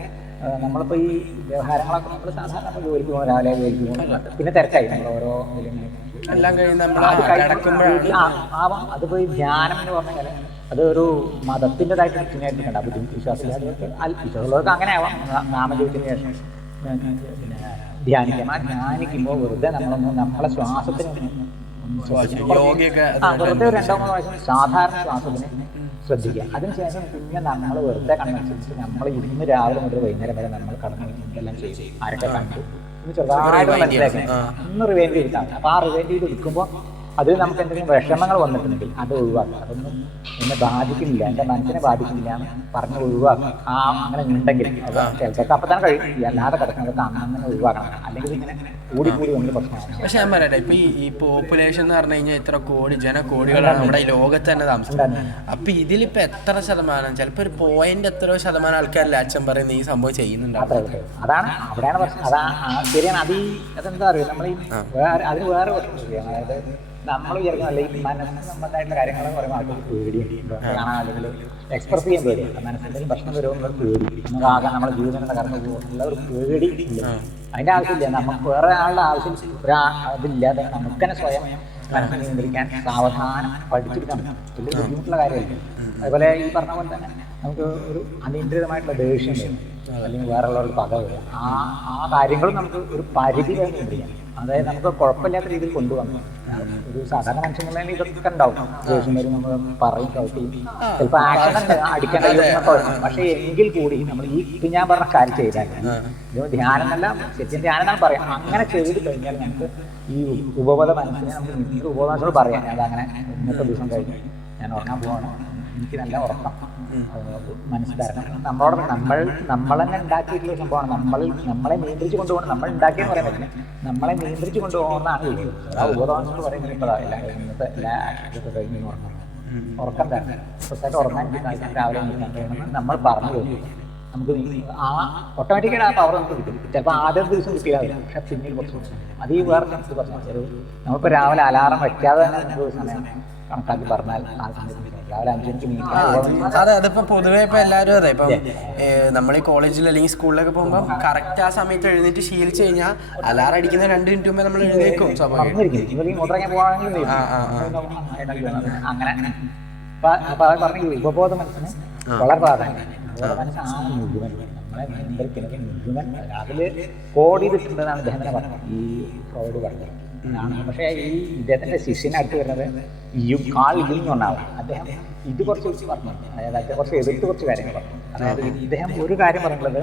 നമ്മളിപ്പോൾ ഈ വ്യവഹാരങ്ങളൊക്കെ നമ്മൾ സാധാരണ ജോലിക്ക് പോകുന്ന രാവിലെ ജോലിക്ക് പോകുന്നത് പിന്നെ തിരക്കായി നമ്മൾ ഓരോ എല്ലാം കഴിയുമ്പോൾ അതിപ്പോൾ ഈ ധ്യാനം എന്ന് പറഞ്ഞാൽ അതൊരു മതത്തിൻ്റെതായിട്ട് ചിഹ്നമായിട്ടുണ്ട്. ബുദ്ധിമുട്ട് വിശ്വാസമില്ലാത്തവർക്ക് വിശ്വാസമുള്ളവർക്ക് അങ്ങനെ ആവാം. നാമജപത്തിന് ശേഷം ധ്യാനിക്കാം. ആ ധ്യാനിക്കുമ്പോൾ വെറുതെ നമ്മളെ ശ്വാസത്തിന് വെറുതെ 2-3 പ്രാവശ്യം സാധാരണ ശ്വാസത്തിന് ശ്രദ്ധിക്കുക. അതിനുശേഷം പിന്നെ നമ്മൾ വെറുതെ കണ്ണടിച്ചിട്ട് നമ്മൾ ഇന്ന് രാവിലെ മുതൽ വൈകുന്നേരം വരെ നമ്മൾ കടന്നു എന്തെല്ലാം ചെയ്യും, ആരൊക്കെ കണ്ടു ഇന്ന് ചെറുതായിട്ട് മനസ്സിലാക്കി ഒന്ന് റിവൈൻഡ് ചെയ്തിട്ടാണ്. അപ്പോൾ ആ റിവൈൻഡ് ചെയ്ത് എടുക്കുമ്പോൾ അതിൽ നമുക്ക് എന്തെങ്കിലും വിഷമങ്ങൾ വന്നിട്ടുണ്ടെങ്കിൽ അത് ഒഴിവാക്കുക. അതൊന്നും എന്നെ ബാധിക്കുന്നില്ല, എൻ്റെ മനസ്സിനെ ബാധിക്കുന്നില്ല എന്ന് പറഞ്ഞ് ഒഴിവാക്കുക. അങ്ങനെ ഉണ്ടെങ്കിൽ അത് ചിലപ്പോൾ അപ്പം തന്നെ കഴിയും. അല്ലാതെ കിടക്കുന്നതൊക്കെ അങ്ങനെ ഒഴിവാക്കണം. അല്ലെങ്കിൽ ഇങ്ങനെ കൂടി വന്നൊരു പ്രശ്നമാണ്. പക്ഷെ ഞാൻ പറയട്ടെ, ഇപ്പൊ ഈ പോപ്പുലേഷൻ എന്ന് പറഞ്ഞു കഴിഞ്ഞാൽ ഇത്ര ജനകോടികളാണ് നമ്മുടെ ഈ ലോകത്ത് തന്നെ താമസിക്കുന്നത്. അപ്പൊ ഇതിലിപ്പോ എത്ര ശതമാനം, ചിലപ്പോ ഒരു പോയിന്റ് എത്രയോ ശതമാനം ആൾക്കാരല്ല അച്ഛൻ പറയുന്നത് ഈ സംഭവം ചെയ്യുന്നുണ്ടാവും. അതാണ് അവിടെയാണ് പ്രശ്നം. ശരിയാണ്. അതെന്താ അറിയാം, നമ്മൾ ഈ അതിന് വേറെ പ്രശ്നം ശരിയാണ്. അതായത് നമ്മൾ വിചാരിക്കുന്നല്ല, ഈ മനസ്സിന് സംബന്ധമായിട്ടുള്ള കാര്യങ്ങളെന്ന് പറയുമ്പോൾ ആൾക്കാർക്ക് പേടിയുണ്ട് കാണാൻ, അല്ലെങ്കിൽ എക്സ്പ്രസ് ചെയ്യാൻ പേടിയാണ്. മനസ്സിൻ്റെ പ്രശ്നം വരുമെന്നുള്ള പേടി, നമുക്ക് ആകാൻ നമ്മുടെ ജീവിതത്തിൻ്റെ കടന്നു പോകുന്നുള്ള ഒരു പേടി ഇല്ല. അതിൻ്റെ ആവശ്യമില്ല. നമുക്ക് വേറെ ആളുടെ ആവശ്യം അതില്ലാതെ നമുക്ക് തന്നെ സ്വയം മനസ്സിനെ നിയന്ത്രിക്കാൻ സാവധാനം പഠിച്ചെടുക്കാൻ വലിയ ബുദ്ധിമുട്ടുള്ള കാര്യമല്ല. അതുപോലെ ഈ പറഞ്ഞ പോലെ തന്നെ നമുക്ക് ഒരു അനിയന്ത്രിതമായിട്ടുള്ള ദേഷ്യം വരും, അല്ലെങ്കിൽ വേറെയുള്ളവർക്ക് പക വരും. ആ കാര്യങ്ങളും നമുക്ക് ഒരു പരിധി വരെ നിയന്ത്രിക്കാം. അതായത് നമുക്ക് കുഴപ്പമില്ലാത്ത രീതിയിൽ കൊണ്ടുവന്നു. ഒരു സാധാരണ മനുഷ്യങ്ങളിൽ ഇതൊക്കെ ഉണ്ടാവും. ദേഷ്യം വരും, നമ്മൾ പറയും, ചിലപ്പോൾ ആക്ഷൻ അടിക്കാൻ കഴിയുന്നൊക്കെ വരും. പക്ഷേ എങ്കിൽ കൂടി നമ്മൾ ഈ ഞാൻ പറഞ്ഞ കാര്യം ചെയ്താൽ ധ്യാനം എന്നല്ല, ശരിക്കും ധ്യാനം എന്നാണ് പറയാം. അങ്ങനെ ചെയ്ത് കഴിഞ്ഞാൽ നമുക്ക് ഈ ഉപബോധ മനസ്സിനെ നമുക്ക് ഉപബോധനോട് പറയാം, അതങ്ങനെ ഇന്നത്തെ ദിവസം കഴിഞ്ഞ് ഞാൻ ഉറങ്ങാൻ പോവാണ്, എനിക്ക് നല്ല ഉറക്കം മനസ്സിലാക്കണം. നമ്മൾ തന്നെ ഉണ്ടാക്കിയിട്ടുള്ള സംഭവമാണ്. നമ്മളെ നിയന്ത്രിച്ച് കൊണ്ടുപോകണം. നമ്മൾ ഉണ്ടാക്കിയെന്ന് പറയാൻ പറ്റില്ല, നമ്മളെ നിയന്ത്രിച്ച് കൊണ്ടുപോകുന്നതാണ് ഇത്. ആ ഉപബോധനോട് പറയുന്നത് ഇന്നത്തെ എല്ലാ ആക്ഷൻസൊക്കെ കഴിഞ്ഞ് ഉറക്കം തന്നെ സ്വസ്ഥമായിട്ട് ഉറങ്ങാൻ രാവിലെ വേണമെന്ന് നമ്മൾ പറഞ്ഞു കഴിഞ്ഞു. നമുക്ക് ഓട്ടോമാറ്റിക്കായിട്ട് ആ പവർ നമുക്ക് കിട്ടും. ചിലപ്പോൾ ആദ്യം ദിവസം കിട്ടിയാൽ, പക്ഷെ പിന്നീട് കുറച്ച് അത് ഈ വേറെ നമുക്ക് പറഞ്ഞു. നമ്മളിപ്പോൾ രാവിലെ അലാറം വയ്ക്കാതെ തന്നെ നമുക്ക് സമയം കണക്കാക്കി പറഞ്ഞാൽ ആ സമയത്ത് രാവിലെ 5 മിനിറ്റ്. അതെ, അതിപ്പോ പൊതുവെ ഇപ്പൊ എല്ലാവരും അതെ. ഇപ്പം നമ്മൾ ഈ കോളേജിൽ അല്ലെങ്കിൽ സ്കൂളിലൊക്കെ പോകുമ്പോൾ കറക്റ്റ് ആ സമയത്ത് എഴുന്നേറ്റ് ശീലിച്ചു കഴിഞ്ഞാൽ അലാറം അടിക്കുന്ന 2 മിനിറ്റ് മുമ്പേ നമ്മൾ എഴുന്നേക്കും. അങ്ങനെ അപ്പൊ അത് പറഞ്ഞു, ഉപബോധ മനസ്സിന് വളരെ പ്രാധാന്യം. മനസ്സാണ് മുഴുവൻ നമ്മളെ നിയന്ത്രിക്കുന്നത്. മുഴുവൻ അതില് കോടി കിട്ടുന്നതാണ് അദ്ദേഹം തന്നെ പറഞ്ഞത്, ഈ ഫ്രോയിഡ് പറഞ്ഞത്. പക്ഷേ ഈ ഇദ്ദേഹത്തിന്റെ ശിഷ്യനായിട്ട് വരുന്നത് കാൾ യുങ് എന്ന് പറഞ്ഞ ആളാണ്. അദ്ദേഹം ഇത് കുറച്ച് പറഞ്ഞു, അതായത് അദ്ദേഹം കുറച്ച് എതിർത്ത് കുറച്ച് കാര്യങ്ങൾ പറഞ്ഞു. അതായത് ഇദ്ദേഹം ഒരു കാര്യം പറഞ്ഞുള്ളത്,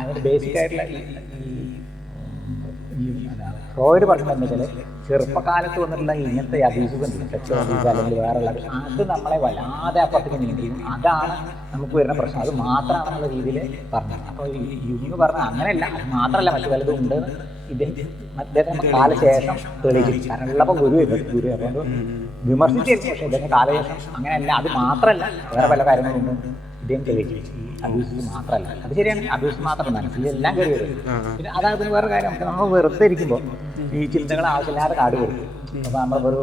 അതിന് ബേസിക് ആയിട്ടുള്ള ഫ്രോയിഡ് പറഞ്ഞതെന്ന് വെച്ചാൽ ചെറുപ്പകാലത്ത് വന്നിട്ടുള്ള ഇങ്ങനത്തെ അബ്യൂസുകൾ, സെക്സ്വൽ അബ്യൂസ് അല്ലെങ്കിൽ വേറെയുള്ളത്, അത് നമ്മളെ വല്ലാതെ അപ്പുറത്തേക്ക് നീന്തിയും അതാണ് നമുക്ക് വരുന്ന പ്രശ്നം. അത് മാത്രമാണെന്നുള്ള രീതിയിൽ പറഞ്ഞത്. അപ്പോൾ ഈ യുങ് പറഞ്ഞ അങ്ങനെയല്ല, അത് മാത്രമല്ല മറ്റു പലതും ഉണ്ട് അദ്ദേഹത്തിന് കാലശേഷം തെളിയിച്ചു. കാരണം ഉള്ളപ്പോൾ ഗുരു അതുകൊണ്ട് വിമർശിച്ചിരുന്നു. പക്ഷേ ഇദ്ദേഹം കാലശേഷം അങ്ങനെയല്ല, അത് മാത്രമല്ല വേറെ പല കാര്യങ്ങളുണ്ട് ഇദ്ദേഹം തെളിയിച്ചു. അബ്യൂസ് മാത്രമല്ല, അത് ശരിയാണ്, അബ്യൂസ് മാത്രമല്ല, മനസ്സിലെല്ലാം കയറി വരും. പിന്നെ അതായത് വേറെ കാര്യം, നമ്മൾ വെറുതെ ഇരിക്കുമ്പോൾ ഈ ചിന്തകൾ ആവശ്യമില്ലാതെ കാട് വരും. അപ്പോൾ നമ്മളിപ്പോൾ ഒരു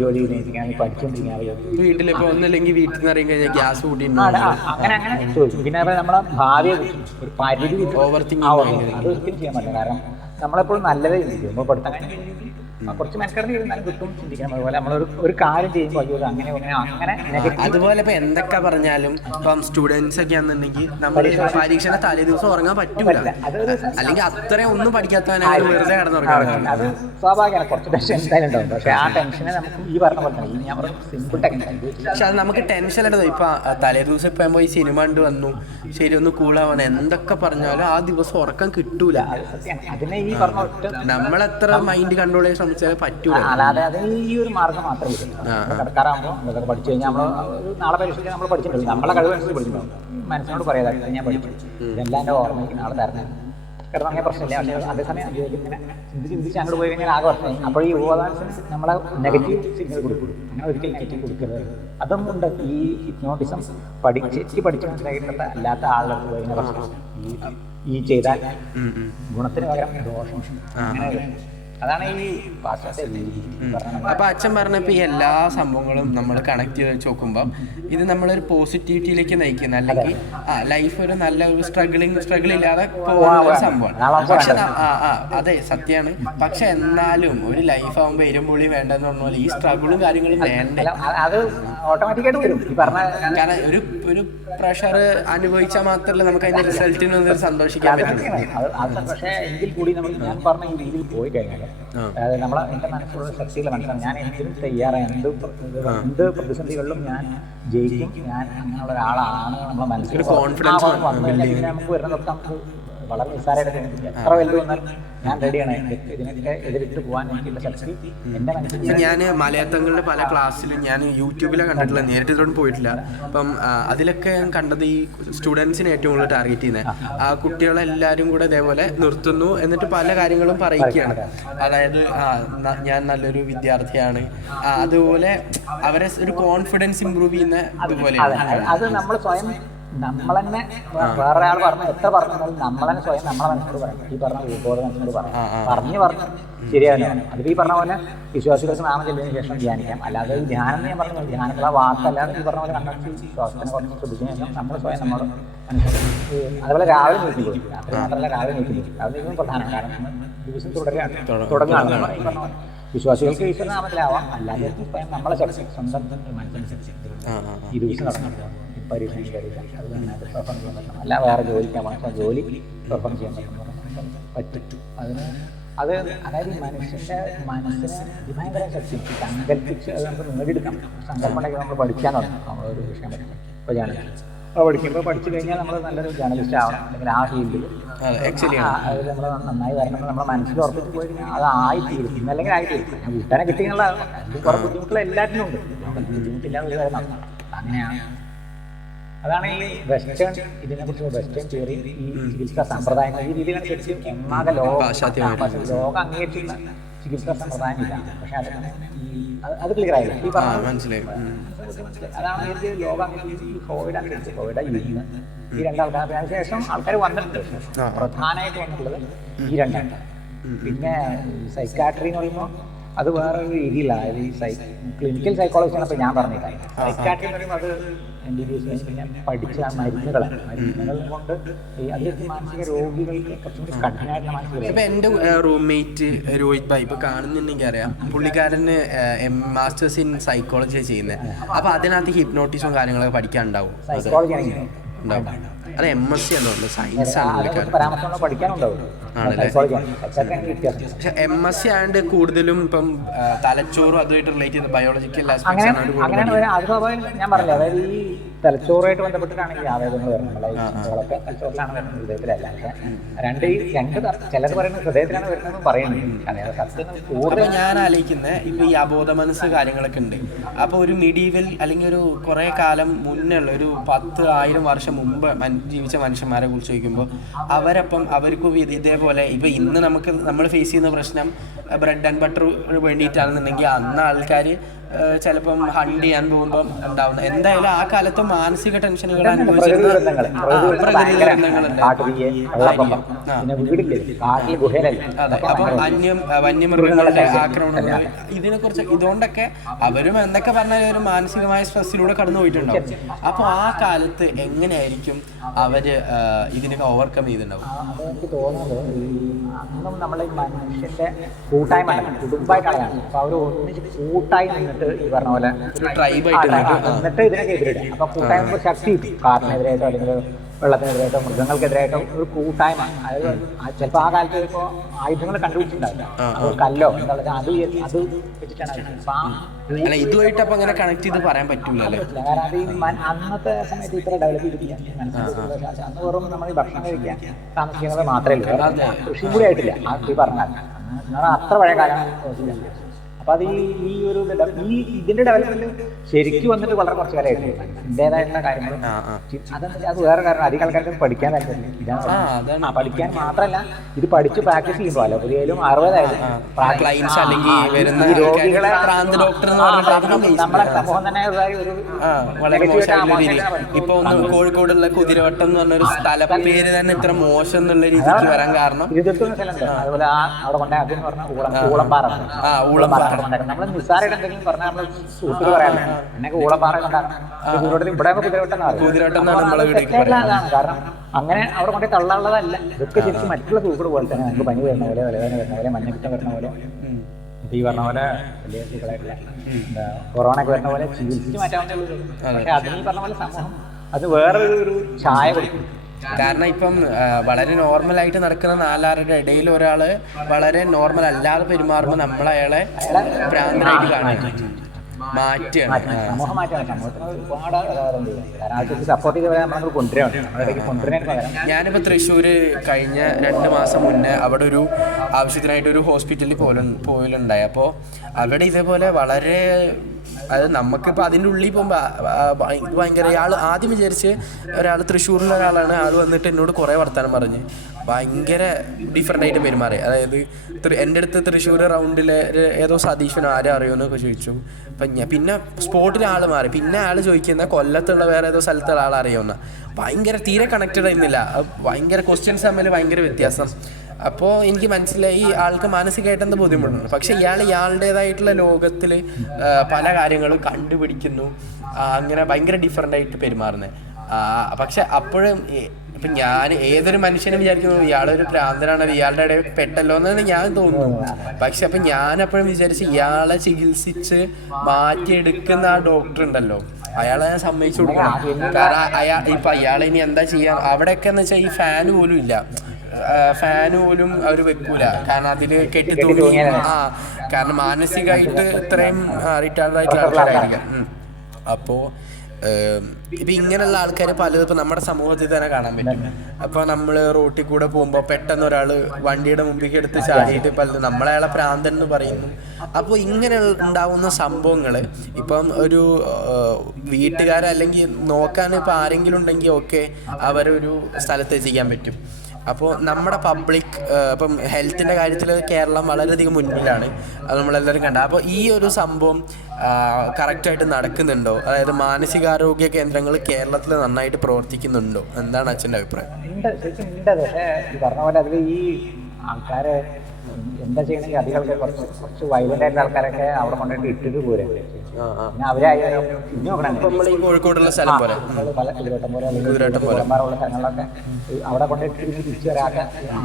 ജോലി ചെയ്തിരിക്കാൻ പഠിച്ചുകൊണ്ടിരിക്കാൻ വീട്ടിലിപ്പോൾ ഒന്നല്ലെങ്കിൽ വീട്ടിൽ നിന്ന് അറിയാൻ കഴിഞ്ഞാൽ ഗ്യാസ് കൂട്ടി അങ്ങനെ ചോദിച്ചു. പിന്നെ നമ്മളെ ഭാവിയെ കുറിച്ച് ഒരു പരിധി അത് ഒരിക്കലും ചെയ്യാൻ പറ്റില്ല. കാരണം നമ്മളെപ്പോഴും നല്ലതേ ചിന്തിക്കും. ഇപ്പോൾ പഠിത്തം കഴിഞ്ഞ് കുറച്ച് മെനക്കെടുത്ത് ഇരുന്നാലും കിട്ടും ചിന്തിക്കണം. അതുപോലെ നമ്മളൊരു കാര്യം ചെയ്യുമ്പോൾ അങ്ങനെ അതുപോലെ ഇപ്പൊ എന്തൊക്കെ പറഞ്ഞാലും ഇപ്പം സ്റ്റുഡൻസ് ഒക്കെ ആണെന്നുണ്ടെങ്കിൽ നമ്മൾ പരീക്ഷയുടെ തലേ ദിവസം ഉറങ്ങാൻ പറ്റൂല, അല്ലെങ്കിൽ അത്രയും ഒന്നും പഠിക്കാത്തവനാണ് വെറുതെ കിടന്നുറങ്ങാൻ. അത് സ്വാഭാവികമാണ്, കുറച്ച് ടെൻഷൻ എന്തായാലും ഉണ്ടാവും. പക്ഷെ ആ ടെൻഷനെ നമുക്ക് ഈ പറഞ്ഞ പോലെ തന്നെ ഞാൻ സിമ്പിൾ ടെക്നിക്ക്. പക്ഷെ അത് നമുക്ക് ടെൻഷൻ എടുത്തത് ഇപ്പൊ തലേ ദിവസം ഇപ്പം പോയി സിനിമ കണ്ട് വന്നു, ശരി ഒന്ന് കൂളാവണം, എന്തൊക്കെ പറഞ്ഞാലും ആ ദിവസം ഉറക്കം കിട്ടൂല. അതിനെ ഈ പറഞ്ഞ നമ്മളെത്ര മൈൻഡ് കൺട്രോൾ ചെയ്യാൻ ശ്രമിച്ചാൽ പറ്റൂല. അല്ലാതെ അതിന് ഈ ഒരു മാർഗ്ഗം മാത്രമേ കിട്ടുള്ളൂ. കിടക്കാറാകുമ്പോൾ ഇതൊക്കെ പഠിച്ചു കഴിഞ്ഞാൽ നമ്മൾ നാളെ പരീക്ഷയ്ക്ക് നമ്മൾ പഠിച്ചിട്ടുണ്ട്, നമ്മളെ കഴിവനുസരിച്ച് പഠിച്ചിട്ടുണ്ടാവും. മനസ്സിനോട് പറയാതെ ഞാൻ പഠിച്ചു, ഇതെല്ലാം എൻ്റെ ഓർമ്മയ്ക്ക് നാളെ തരണം, കിടന്നങ്ങനെ പ്രശ്നമില്ല. പക്ഷേ അതേസമയം ഇങ്ങനെ ചിന്തിച്ച് അങ്ങോട്ട് പോയി കഴിഞ്ഞാൽ ആകെ പ്രശ്നമായി. അപ്പോൾ ഈ ഉപബോധനത്തിന് നമ്മളെ നെഗറ്റീവ് സിഗ്നൽ കൊടുക്കും. അങ്ങനെ ഒരിക്കലും നെഗറ്റീവ് കൊടുക്കരുത്. അതും ഉണ്ട്. ഈ ഹിപ്നോട്ടിസം പഠിച്ച് മനസ്സിലാക്കിയിട്ടുള്ള അല്ലാത്ത ആളുകൾക്ക് വരുന്ന പ്രശ്നം ഈ ചെയ്താൽ ഗുണത്തിന് പകരം ദോഷം. അങ്ങനെ അതാണ് ഈ പാശ്ചാത്യ രീതി. അപ്പൊ അച്ഛൻ പറഞ്ഞപ്പോ ഈ എല്ലാ സംഭവങ്ങളും നമ്മൾ കണക്ട് ചെയ്ത് വെച്ച് നോക്കുമ്പോൾ ഇത് നമ്മളൊരു പോസിറ്റിവിറ്റിയിലേക്ക് നയിക്കുന്ന, അല്ലെങ്കിൽ ലൈഫ് ഒരു നല്ല ഒരു സ്ട്രഗിൾ ഇല്ലാതെ പോകുന്ന ഒരു സംഭവമാണ്. പക്ഷെ അതെ സത്യമാണ്. പക്ഷെ എന്നാലും ഒരു ലൈഫ് ആകുമ്പോൾ എരുമ്പുളി വേണ്ടെന്ന് പറഞ്ഞ പോലെ ഈ സ്ട്രഗിളും കാര്യങ്ങളും വേണ്ടേ? അത് ഓട്ടോമാറ്റിക്കായിട്ട് വരും. ഈ പറഞ്ഞ കാരണം ഒരു പ്രഷർ അനുഭവിച്ചാൽ മാത്രമല്ല നമുക്ക് അതിന്റെ റിസൾട്ടിന് സന്തോഷിക്കാൻ പറ്റും. പക്ഷേ എങ്കിൽ കൂടി ഞാൻ പറഞ്ഞ ഈ രീതിയിൽ പോയി കഴിഞ്ഞാൽ അതായത് നമ്മളെ എൻ്റെ മനസ്സിലുള്ള ശക്തികൾ മനസ്സിലാണ്. ഞാൻ എന്തിനും തയ്യാറാണ്, എന്ത് പ്രതിസന്ധികളിലും ഞാൻ ജയിക്കും, ഞാൻ അങ്ങനെയുള്ള ഒരാളാണ് നമ്മളെ മനസ്സിൽ കോൺഫിഡൻസ്. നമുക്ക് വരുന്നതൊക്കെ നമുക്ക് വളരെ നിസ്സാരമായിട്ട് തോന്നിയിട്ടില്ല. എത്ര വലുത് വന്നാലും ഞാൻ റെഡിയാണ്, ഇതിനൊക്കെ എതിരിട്ട് പോകാൻ എനിക്കുള്ള ശക്തി എൻ്റെ മനസ്സിൽ. ഞാൻ മലയാളങ്ങളുടെ പല ക്ലാസ്സിലും ഞാൻ യൂട്യൂബിലാണ് കണ്ടിട്ടുള്ള, നേരിട്ട് ഇതിലോട്ട് പോയിട്ടില്ല. അപ്പം അതിലൊക്കെ ഞാൻ കണ്ടത് ഈ സ്റ്റുഡൻസിനെ ഏറ്റവും കൂടുതൽ ടാർഗറ്റ് ചെയ്യുന്നത് ആ കുട്ടികളെല്ലാവരും കൂടെ ഇതേപോലെ നിർത്തുന്നു, എന്നിട്ട് പല കാര്യങ്ങളും പറയിക്കുകയാണ്. അതായത് ഞാൻ നല്ലൊരു വിദ്യാർത്ഥിയാണ്, അതുപോലെ അവരെ ഒരു കോൺഫിഡൻസ് ഇമ്പ്രൂവ് ചെയ്യുന്ന ഇതുപോലെയാണ്. അത് നമ്മൾ സ്വയം നമ്മൾ തന്നെ വേറെ ആൾ പറഞ്ഞു എത്ര പറഞ്ഞാലും നമ്മൾ തന്നെ സ്വയം നമ്മളെ മനസ്സിനോട് പറയും. ഈ പറഞ്ഞ ബോധ മനസ്സിനോട് പറഞ്ഞു ശരിയാണ്. അതിൽ ഈ പറഞ്ഞ പോലെ വിശ്വാസികൾക്ക് നാമം ചെല്ലിയതിനു ശേഷം ധ്യാനിക്കാം. അല്ലാതെ ഈ ധ്യാനം ഞാൻ പറഞ്ഞു, ധ്യാനമുള്ള വാക്കല്ലാതെ ഈ പറഞ്ഞ പോലെ കണ്ടെത്തി ശ്വാസത്തിനെ കുറച്ച് ശ്രദ്ധിച്ചു കഴിഞ്ഞാൽ നമ്മൾ സ്വയം നമ്മുടെ മനസ്സിൽ. അതുപോലെ രാവിലെ നീക്കുമ്പോൾ, രാത്രി മാത്രമല്ല രാവിലെ നീക്കുമ്പോൾ, രാവിലെ നീക്കുന്നത് പ്രധാനം. കാരണം ദിവസം തുടങ്ങുകയാണ്. ഈ പറഞ്ഞ പോലെ വിശ്വാസികൾക്ക് ഈശ്വരനാമത്തിലാവാം, അല്ലാതെ സ്വയം നമ്മളെ ശക്തി സ്വന്തം മനസ്സനുസരിച്ച് ഈ ദിവസം നടന്നു പരീക്ഷ അത് നന്നായിട്ട് പെർഫോം ചെയ്യാൻ പറ്റണം. അല്ല വേറെ ജോലിക്കാൻ പക്ഷേ ജോലി പെർഫോം ചെയ്യാൻ പറ്റും. അതായത് ഈ മനുഷ്യൻ്റെ മനസ്സിന് ഭയങ്കര ശക്തി സങ്കല്പിച്ച് അത് നമുക്ക് നേടിയെടുക്കാം. സങ്കല്പം ഉണ്ടെങ്കിൽ നമ്മൾ പഠിക്കാൻ തുടങ്ങും. നമ്മളൊരു വിഷയം പറ്റും. ഇപ്പോൾ ജേർണലിസ്റ്റ് പഠിച്ചു കഴിഞ്ഞാൽ നമ്മൾ നല്ലൊരു ജേർണലിസ്റ്റ് ആവണം, അല്ലെങ്കിൽ ആ ഫീൽഡിൽ അതിൽ നമ്മൾ നന്നായി വരണമെന്ന് നമ്മുടെ മനസ്സിൽ ഉറപ്പിച്ച് പോയി കഴിഞ്ഞാൽ അത് ആയിത്തീരും. ഇന്നല്ലെങ്കിൽ ആയിത്തീരും. വീട്ടാനെ കിട്ടിയുള്ള കുറേ ബുദ്ധിമുട്ടുള്ള എല്ലാറ്റിനും ഉണ്ട്. ബുദ്ധിമുട്ടില്ലാതെ ഒരു കാര്യം നടക്കണം. അങ്ങനെയാണ്. അതാണ് ഈ വെസ്റ്റേൺ, ഇതിനെക്കുറിച്ച് വെസ്റ്റേൺ തിയറി, ഈ ചികിത്സാ സമ്പ്രദായങ്ങൾ ഈ രീതിയിലാണ് ശരിക്കും ഒന്നാകെ ലോകം അംഗീകരിച്ചിട്ടുള്ള ചികിത്സാ സമ്പ്രദായം ഇതാണ്. പക്ഷെ അത് ക്ലിയർ ആയില്ല. ഈ മനസ്സിലായി. അതാണ് ലോകം കോവിഡ് അനുസരിച്ച് കോവിഡ് യുദ്ധം ഈ രണ്ടാൾക്കാർ. അതിനുശേഷം ആൾക്കാർ വന്നിട്ടുണ്ട്. പ്രധാനമായിട്ട് വന്നിട്ടുള്ളത് ഈ രണ്ടാണ്. പിന്നെ സൈക്കാട്രി എന്ന് പറയുമ്പോൾ അത് വേറൊരു രീതിയിലാണ്. അതായത് ഈ ക്ലിനിക്കൽ സൈക്കോളജിയാണ് ഇപ്പോൾ ഞാൻ പറഞ്ഞിട്ടായി. സൈക്കാട്രി എന്ന് പറയുമ്പോൾ അത് MBBS പിന്നെ പഠിച്ച മരുന്നുകൾ കൊണ്ട് അതിലേക്ക് മാനസിക രോഗികൾക്ക് കുറച്ചുകൂടി കഠിനമായിട്ടുള്ള മാനസിക. ഇപ്പം എൻ്റെ റൂംമേറ്റ് രോഹിത് ഭായ് ഇപ്പോൾ കാണുന്നുണ്ടെങ്കിൽ അറിയാം, പുള്ളിക്കാരന് മാസ്റ്റേഴ്സ് ഇൻ സൈക്കോളജിയാണ് ചെയ്യുന്നത്. അപ്പോൾ അതിനകത്ത് ഹിപ്നോട്ടിസും കാര്യങ്ങളൊക്കെ പഠിക്കാനുണ്ടാവും. സൈക്കോളജി ഉണ്ടാവും. അത് MSc എന്നുള്ളത് സയൻസ് ആണ്. പരാമർശം പഠിക്കാനുണ്ടാവും. പക്ഷെ MSc ആയതുകൊണ്ട് കൂടുതലും ഇപ്പം തലച്ചോറും അതുമായിട്ട് റിലേറ്റ് ചെയ്ത ബയോളജിക്കൽ അങ്ങനെയാണ്. ഞാൻ പറഞ്ഞില്ല, അതായത് ഈ തലച്ചോറുമായിട്ട് ബന്ധപ്പെട്ടിട്ടാണ് ഈ ആവേദനകൾ വരുന്നത്. തലച്ചോറിലാണ് വരുന്നത്, ഹൃദയത്തിലല്ല. പക്ഷെ ചിലർ പറയുന്നത് ഹൃദയത്തിലാണ് വരുന്നതെന്ന് പറയുന്നത്. അപ്പൊ ഞാൻ ആലോചിക്കുന്നത് ഇപ്പൊ ഈ അബോധ മനസ്സ് കാര്യങ്ങളൊക്കെ ഉണ്ട്. അപ്പൊ ഒരു മിഡീവൽ അല്ലെങ്കിൽ ഒരു കുറെ കാലം മുന്നേ ഉള്ള ഒരു 10,000 വർഷം മുമ്പ് ജീവിച്ച മനുഷ്യന്മാരെ കുറിച്ച് ചോദിക്കുമ്പോൾ അവർക്ക് ഇതേപോലെ ഇപ്പൊ ഇന്ന് നമ്മൾ ഫേസ് ചെയ്യുന്ന പ്രശ്നം ബ്രെഡ് ആൻഡ് ബട്ടർ വേണ്ടിയിട്ടാണെന്നുണ്ടെങ്കിൽ അന്ന് ആൾക്കാർ ചിലപ്പം ഹണ്ട് ചെയ്യാൻ പോകുമ്പം ഉണ്ടാവുന്ന എന്തായാലും ആ കാലത്ത് മാനസിക ടെൻഷനുകൾ അനുഭവിച്ചിരുന്ന പ്രകൃതി ദുരന്തങ്ങളുണ്ട്. അതെ. അപ്പം വന്യമൃഗങ്ങളുടെ ആക്രമണങ്ങൾ ഇതിനെക്കുറിച്ച് ഇതുകൊണ്ടൊക്കെ അവരും എന്തൊക്കെ പറഞ്ഞാൽ ഒരു മാനസികമായ സ്ട്രെസ്സിലൂടെ കടന്നു പോയിട്ടുണ്ടാവും. അപ്പോൾ ആ കാലത്ത് എങ്ങനെയായിരിക്കും അവര് ഇതിനൊക്കെ ഓവർകം ചെയ്തിട്ടുണ്ടാവും? അതെനിക്ക് തോന്നുന്നത് അന്നും നമ്മളെ മനുഷ്യന്റെ കൂട്ടായ്മ കുടുംബമായിട്ടാണ്. അപ്പൊ അവർ ഒന്നിച്ച് കൂട്ടായി നിന്നിട്ട് ഈ പറഞ്ഞ പോലെ എന്നിട്ട് ഇതിനൊക്കെ എതിരിടുക. അപ്പൊ കൂട്ടായ്മ ശക്തി കിട്ടും. കാറിനെതിരായിട്ടോ അല്ലെങ്കിൽ വെള്ളത്തിനെതിരായിട്ടോ മൃഗങ്ങൾക്കെതിരായിട്ടോ ഒരു കൂട്ടായ്മ. അതായത് ചിലപ്പോൾ ആ കാലത്ത് ഇപ്പോൾ ആയുധങ്ങൾ കണ്ടുപിടിച്ചിട്ടുണ്ടാവില്ല, കല്ലോ എന്താ അത് വെച്ചിട്ടാണ്. ഇതുമായിട്ട് അപ്പൊ അങ്ങനെ കണക്ട് ചെയ്ത് പറയാൻ പറ്റൂലല്ലേ? കാരണം അന്നത്തെ സമയത്ത് ഇത്ര ഡെവലപ്പ് ചെയ്തിട്ടില്ല. അന്ന് വെറും നമ്മൾ ഈ ഭക്ഷണം കഴിക്കാൻ താമസിക്കുന്നത് മാത്രമേ ഉള്ളൂ, കൃഷി കൂടി ആയിട്ടില്ല. ഈ പറഞ്ഞാൽ അത്ര പഴയ കാലമാണ്. അപ്പൊ അത് ഈ ഒരു ഇതിന്റെ ഡെവലപ്മെന്റ് ശരിക്കും വന്നിട്ട് വളരെ കുറച്ച് കാലമായിട്ട് ഇതിൻ്റെതായിട്ടുള്ള കാര്യങ്ങൾ. അത് വേറെ കാരണം അധികം ആൾക്കാർക്ക് പഠിക്കാൻ താല്പര്യം ഇതാണ്. പഠിക്കാൻ മാത്രമല്ല, ഇത് പഠിച്ച് പ്രാക്ടീസ് ചെയ്യുമ്പോൾ അല്ല പുതിയായാലും 60 രോഗികളെ നമ്മളെ സമൂഹം തന്നെ വളരെ മോശമായിട്ടുള്ള. ഇപ്പൊ ഒന്ന് കോഴിക്കോടുള്ള കുതിരവട്ടം എന്ന് പറഞ്ഞൊരു സ്ഥലപ്പേര് തന്നെ ഇത്ര മോശം എന്നുള്ള രീതിക്ക് വരാൻ കാരണം അതുപോലെ അവിടെ കൊണ്ടേ അതെന്ന് പറഞ്ഞാൽ ഊളംപാറ. നമ്മൾ നിസ്സാരമായിട്ട് എന്തെങ്കിലും പറഞ്ഞാൽ നമ്മൾ സൂട്ടിൽ പറയാറില്ല. എന്നൊക്കെ ഊളപ്പാറ കൊണ്ടാണ് ഇവിടെ കുതിരവട്ടം. കാരണം അങ്ങനെ അവിടെ കൊണ്ടേ തള്ളാനുള്ളതല്ല. ഇതൊക്കെ ശരിക്കും മറ്റുള്ള സൂക്കട് പോലെ തന്നെ നമുക്ക് പനി വരുന്ന പോലെ വലവേദന വരുന്ന പോലെ മഞ്ഞപ്പിത്തം വരുന്ന പോലെ ഈ പറഞ്ഞ പോലെ വലിയ സൂക്കളായിട്ടുള്ള കൊറോണ ഒക്കെ വരുന്ന പോലെ ചികിത്സിച്ച് മാറ്റാവുന്നേ. പക്ഷെ അതിന് ഈ പറഞ്ഞ പോലെ സമൂഹം അത് വേറൊരു ഛായ കൊടുക്കും. കാരണം ഇപ്പം വളരെ നോർമലായിട്ട് നടക്കുന്ന 4-6 ഇടയിൽ ഒരാള് വളരെ നോർമൽ അല്ലാതെ പെരുമാറുമ്പോൾ നമ്മൾ അയാളെ ഭ്രാന്തനായിട്ട് കാണും. മാറ്റുകയാണ്. സമൂഹം മാറ്റാണ്. സമൂഹത്തിന് ഒരുപാട് കാരണം സപ്പോർട്ട് ചെയ്ത് നമ്മൾ കൊണ്ടുവരാൻ ഞാനിപ്പോൾ തൃശ്ശൂർ കഴിഞ്ഞ 2 മാസം മുന്നേ അവിടെ ഒരു ആവശ്യത്തിനായിട്ട് ഒരു ഹോസ്പിറ്റലിൽ പോലുണ്ടായി. അപ്പോൾ അവിടെ ഇതേപോലെ വളരെ അത് നമുക്കിപ്പോൾ അതിൻ്റെ ഉള്ളിൽ പോകുമ്പോൾ ഇത് ഭയങ്കര ആദ്യം വിചാരിച്ച് ഒരാൾ തൃശ്ശൂരിലെ ഒരാളാണ്, ആൾ വന്നിട്ട് എന്നോട് കുറേ വർത്തമാനം പറഞ്ഞ് ഭയങ്കര ഡിഫറെൻ്റ് ആയിട്ട് പെരുമാറി. അതായത് എൻ്റെ അടുത്ത് തൃശ്ശൂർ റൗണ്ടിലെ ഏതോ സതീശനോ ആരും അറിയുമെന്നൊക്കെ ചോദിച്ചു. അപ്പം പിന്നെ സ്പോട്ടിൽ ആൾ മാറി. പിന്നെ ആൾ ചോദിക്കുന്ന കൊല്ലത്തുള്ള വേറെ ഏതോ സ്ഥലത്തുള്ള ആൾ അറിയാവുന്ന ഭയങ്കര തീരെ കണക്റ്റഡ് ആയിരുന്നില്ല. ഭയങ്കര ക്വസ്റ്റ്യൻസ് തമ്മിൽ ഭയങ്കര വ്യത്യാസം. അപ്പോൾ എനിക്ക് മനസ്സിലായി ഈ ആൾക്ക് മാനസികമായിട്ട് എന്താ ബുദ്ധിമുട്ടുണ്ട്. പക്ഷെ ഇയാളുടേതായിട്ടുള്ള ലോകത്തിൽ പല കാര്യങ്ങളും കണ്ടുപിടിക്കുന്നു, അങ്ങനെ ഭയങ്കര ഡിഫറെൻ്റ് ആയിട്ട് പെരുമാറുന്നത്. പക്ഷെ അപ്പോഴും ഇപ്പം ഞാൻ ഏതൊരു മനുഷ്യനും വിചാരിക്കുന്നു ഇയാളൊരു ഭ്രാന്തനാണ്, ഇയാളുടെ ഇടയിൽ പെട്ടല്ലോ എന്നാണ് ഞാൻ തോന്നുന്നു. പക്ഷെ അപ്പം ഞാനപ്പോഴും വിചാരിച്ച് ഇയാളെ ചികിത്സിച്ച് മാറ്റിയെടുക്കുന്ന ആ ഡോക്ടർ ഉണ്ടല്ലോ, അയാളെ ഞാൻ സമ്മതിച്ചു കൊടുക്കണം. കാരണം ഇപ്പം അയാളെ ഇനി എന്താ ചെയ്യാം. അവിടെയൊക്കെ എന്ന് വെച്ചാൽ ഈ ഫാൻ പോലും ഇല്ല, ഫാന് പോലും അവർ വെക്കൂല. കാരണം അതിൽ കെട്ടി തൂങ്ങി കാരണം മാനസികമായിട്ട് ഇത്രയും റിട്ടയർഡ് ആയിട്ടുള്ള ആൾക്കാരായിരിക്കാം. അപ്പോൾ ഇപ്പം ഇങ്ങനെയുള്ള ആൾക്കാർ പലതും ഇപ്പം നമ്മുടെ സമൂഹത്തിൽ തന്നെ കാണാൻ പറ്റും. അപ്പോൾ നമ്മൾ റോട്ടിൽ കൂടെ പോകുമ്പോൾ പെട്ടെന്ന് ഒരാൾ വണ്ടിയുടെ മുമ്പിലേക്ക് എടുത്ത് ചാടിയിട്ട് പലതും നമ്മളയാളെ പ്രാന്തൻ എന്ന് പറയുന്നു. അപ്പോൾ ഇങ്ങനെ ഉണ്ടാവുന്ന സംഭവങ്ങൾ ഇപ്പം ഒരു വീട്ടുകാരല്ലെങ്കിൽ നോക്കാൻ ഇപ്പം ആരെങ്കിലും ഉണ്ടെങ്കിൽ ഓക്കെ അവരൊരു സ്ഥലത്ത് എത്തിക്കാൻ പറ്റും. അപ്പോൾ നമ്മുടെ പബ്ലിക് ഇപ്പം ഹെൽത്തിൻ്റെ കാര്യത്തിൽ കേരളം വളരെയധികം മുന്നിലാണ്, അത് നമ്മളെല്ലാവരും കണ്ട. അപ്പോൾ ഈ ഒരു സംഭവം കറക്റ്റായിട്ട് നടക്കുന്നുണ്ടോ? അതായത് മാനസികാരോഗ്യ കേന്ദ്രങ്ങൾ കേരളത്തിൽ നന്നായിട്ട് പ്രവർത്തിക്കുന്നുണ്ടോ? എന്താണ് അച്ഛൻ്റെ അഭിപ്രായം? ഉണ്ട്. പക്ഷേ ഈ പറഞ്ഞ പോലെ അതിൽ ഈ ആൾക്കാരെ എന്താ ചെയ്യണമെങ്കിൽ അധികം കുറച്ച് വയലൻ്റ് ആയിട്ടുള്ള ആൾക്കാരൊക്കെ അവിടെ കൊണ്ടുപോയിട്ട് ഇട്ടിട്ട് പോരെ. പിന്നെ അവരായാലും ഇനി നോക്കണം, ഈ കോഴിക്കോടുള്ള സ്ഥലം പോലെ പല കുതിരവട്ടം പോലെ ഉള്ള സ്ഥലങ്ങളിലൊക്കെ അവിടെ കൊണ്ടുപോയിട്ട് തിരിച്ചു വരാത്ത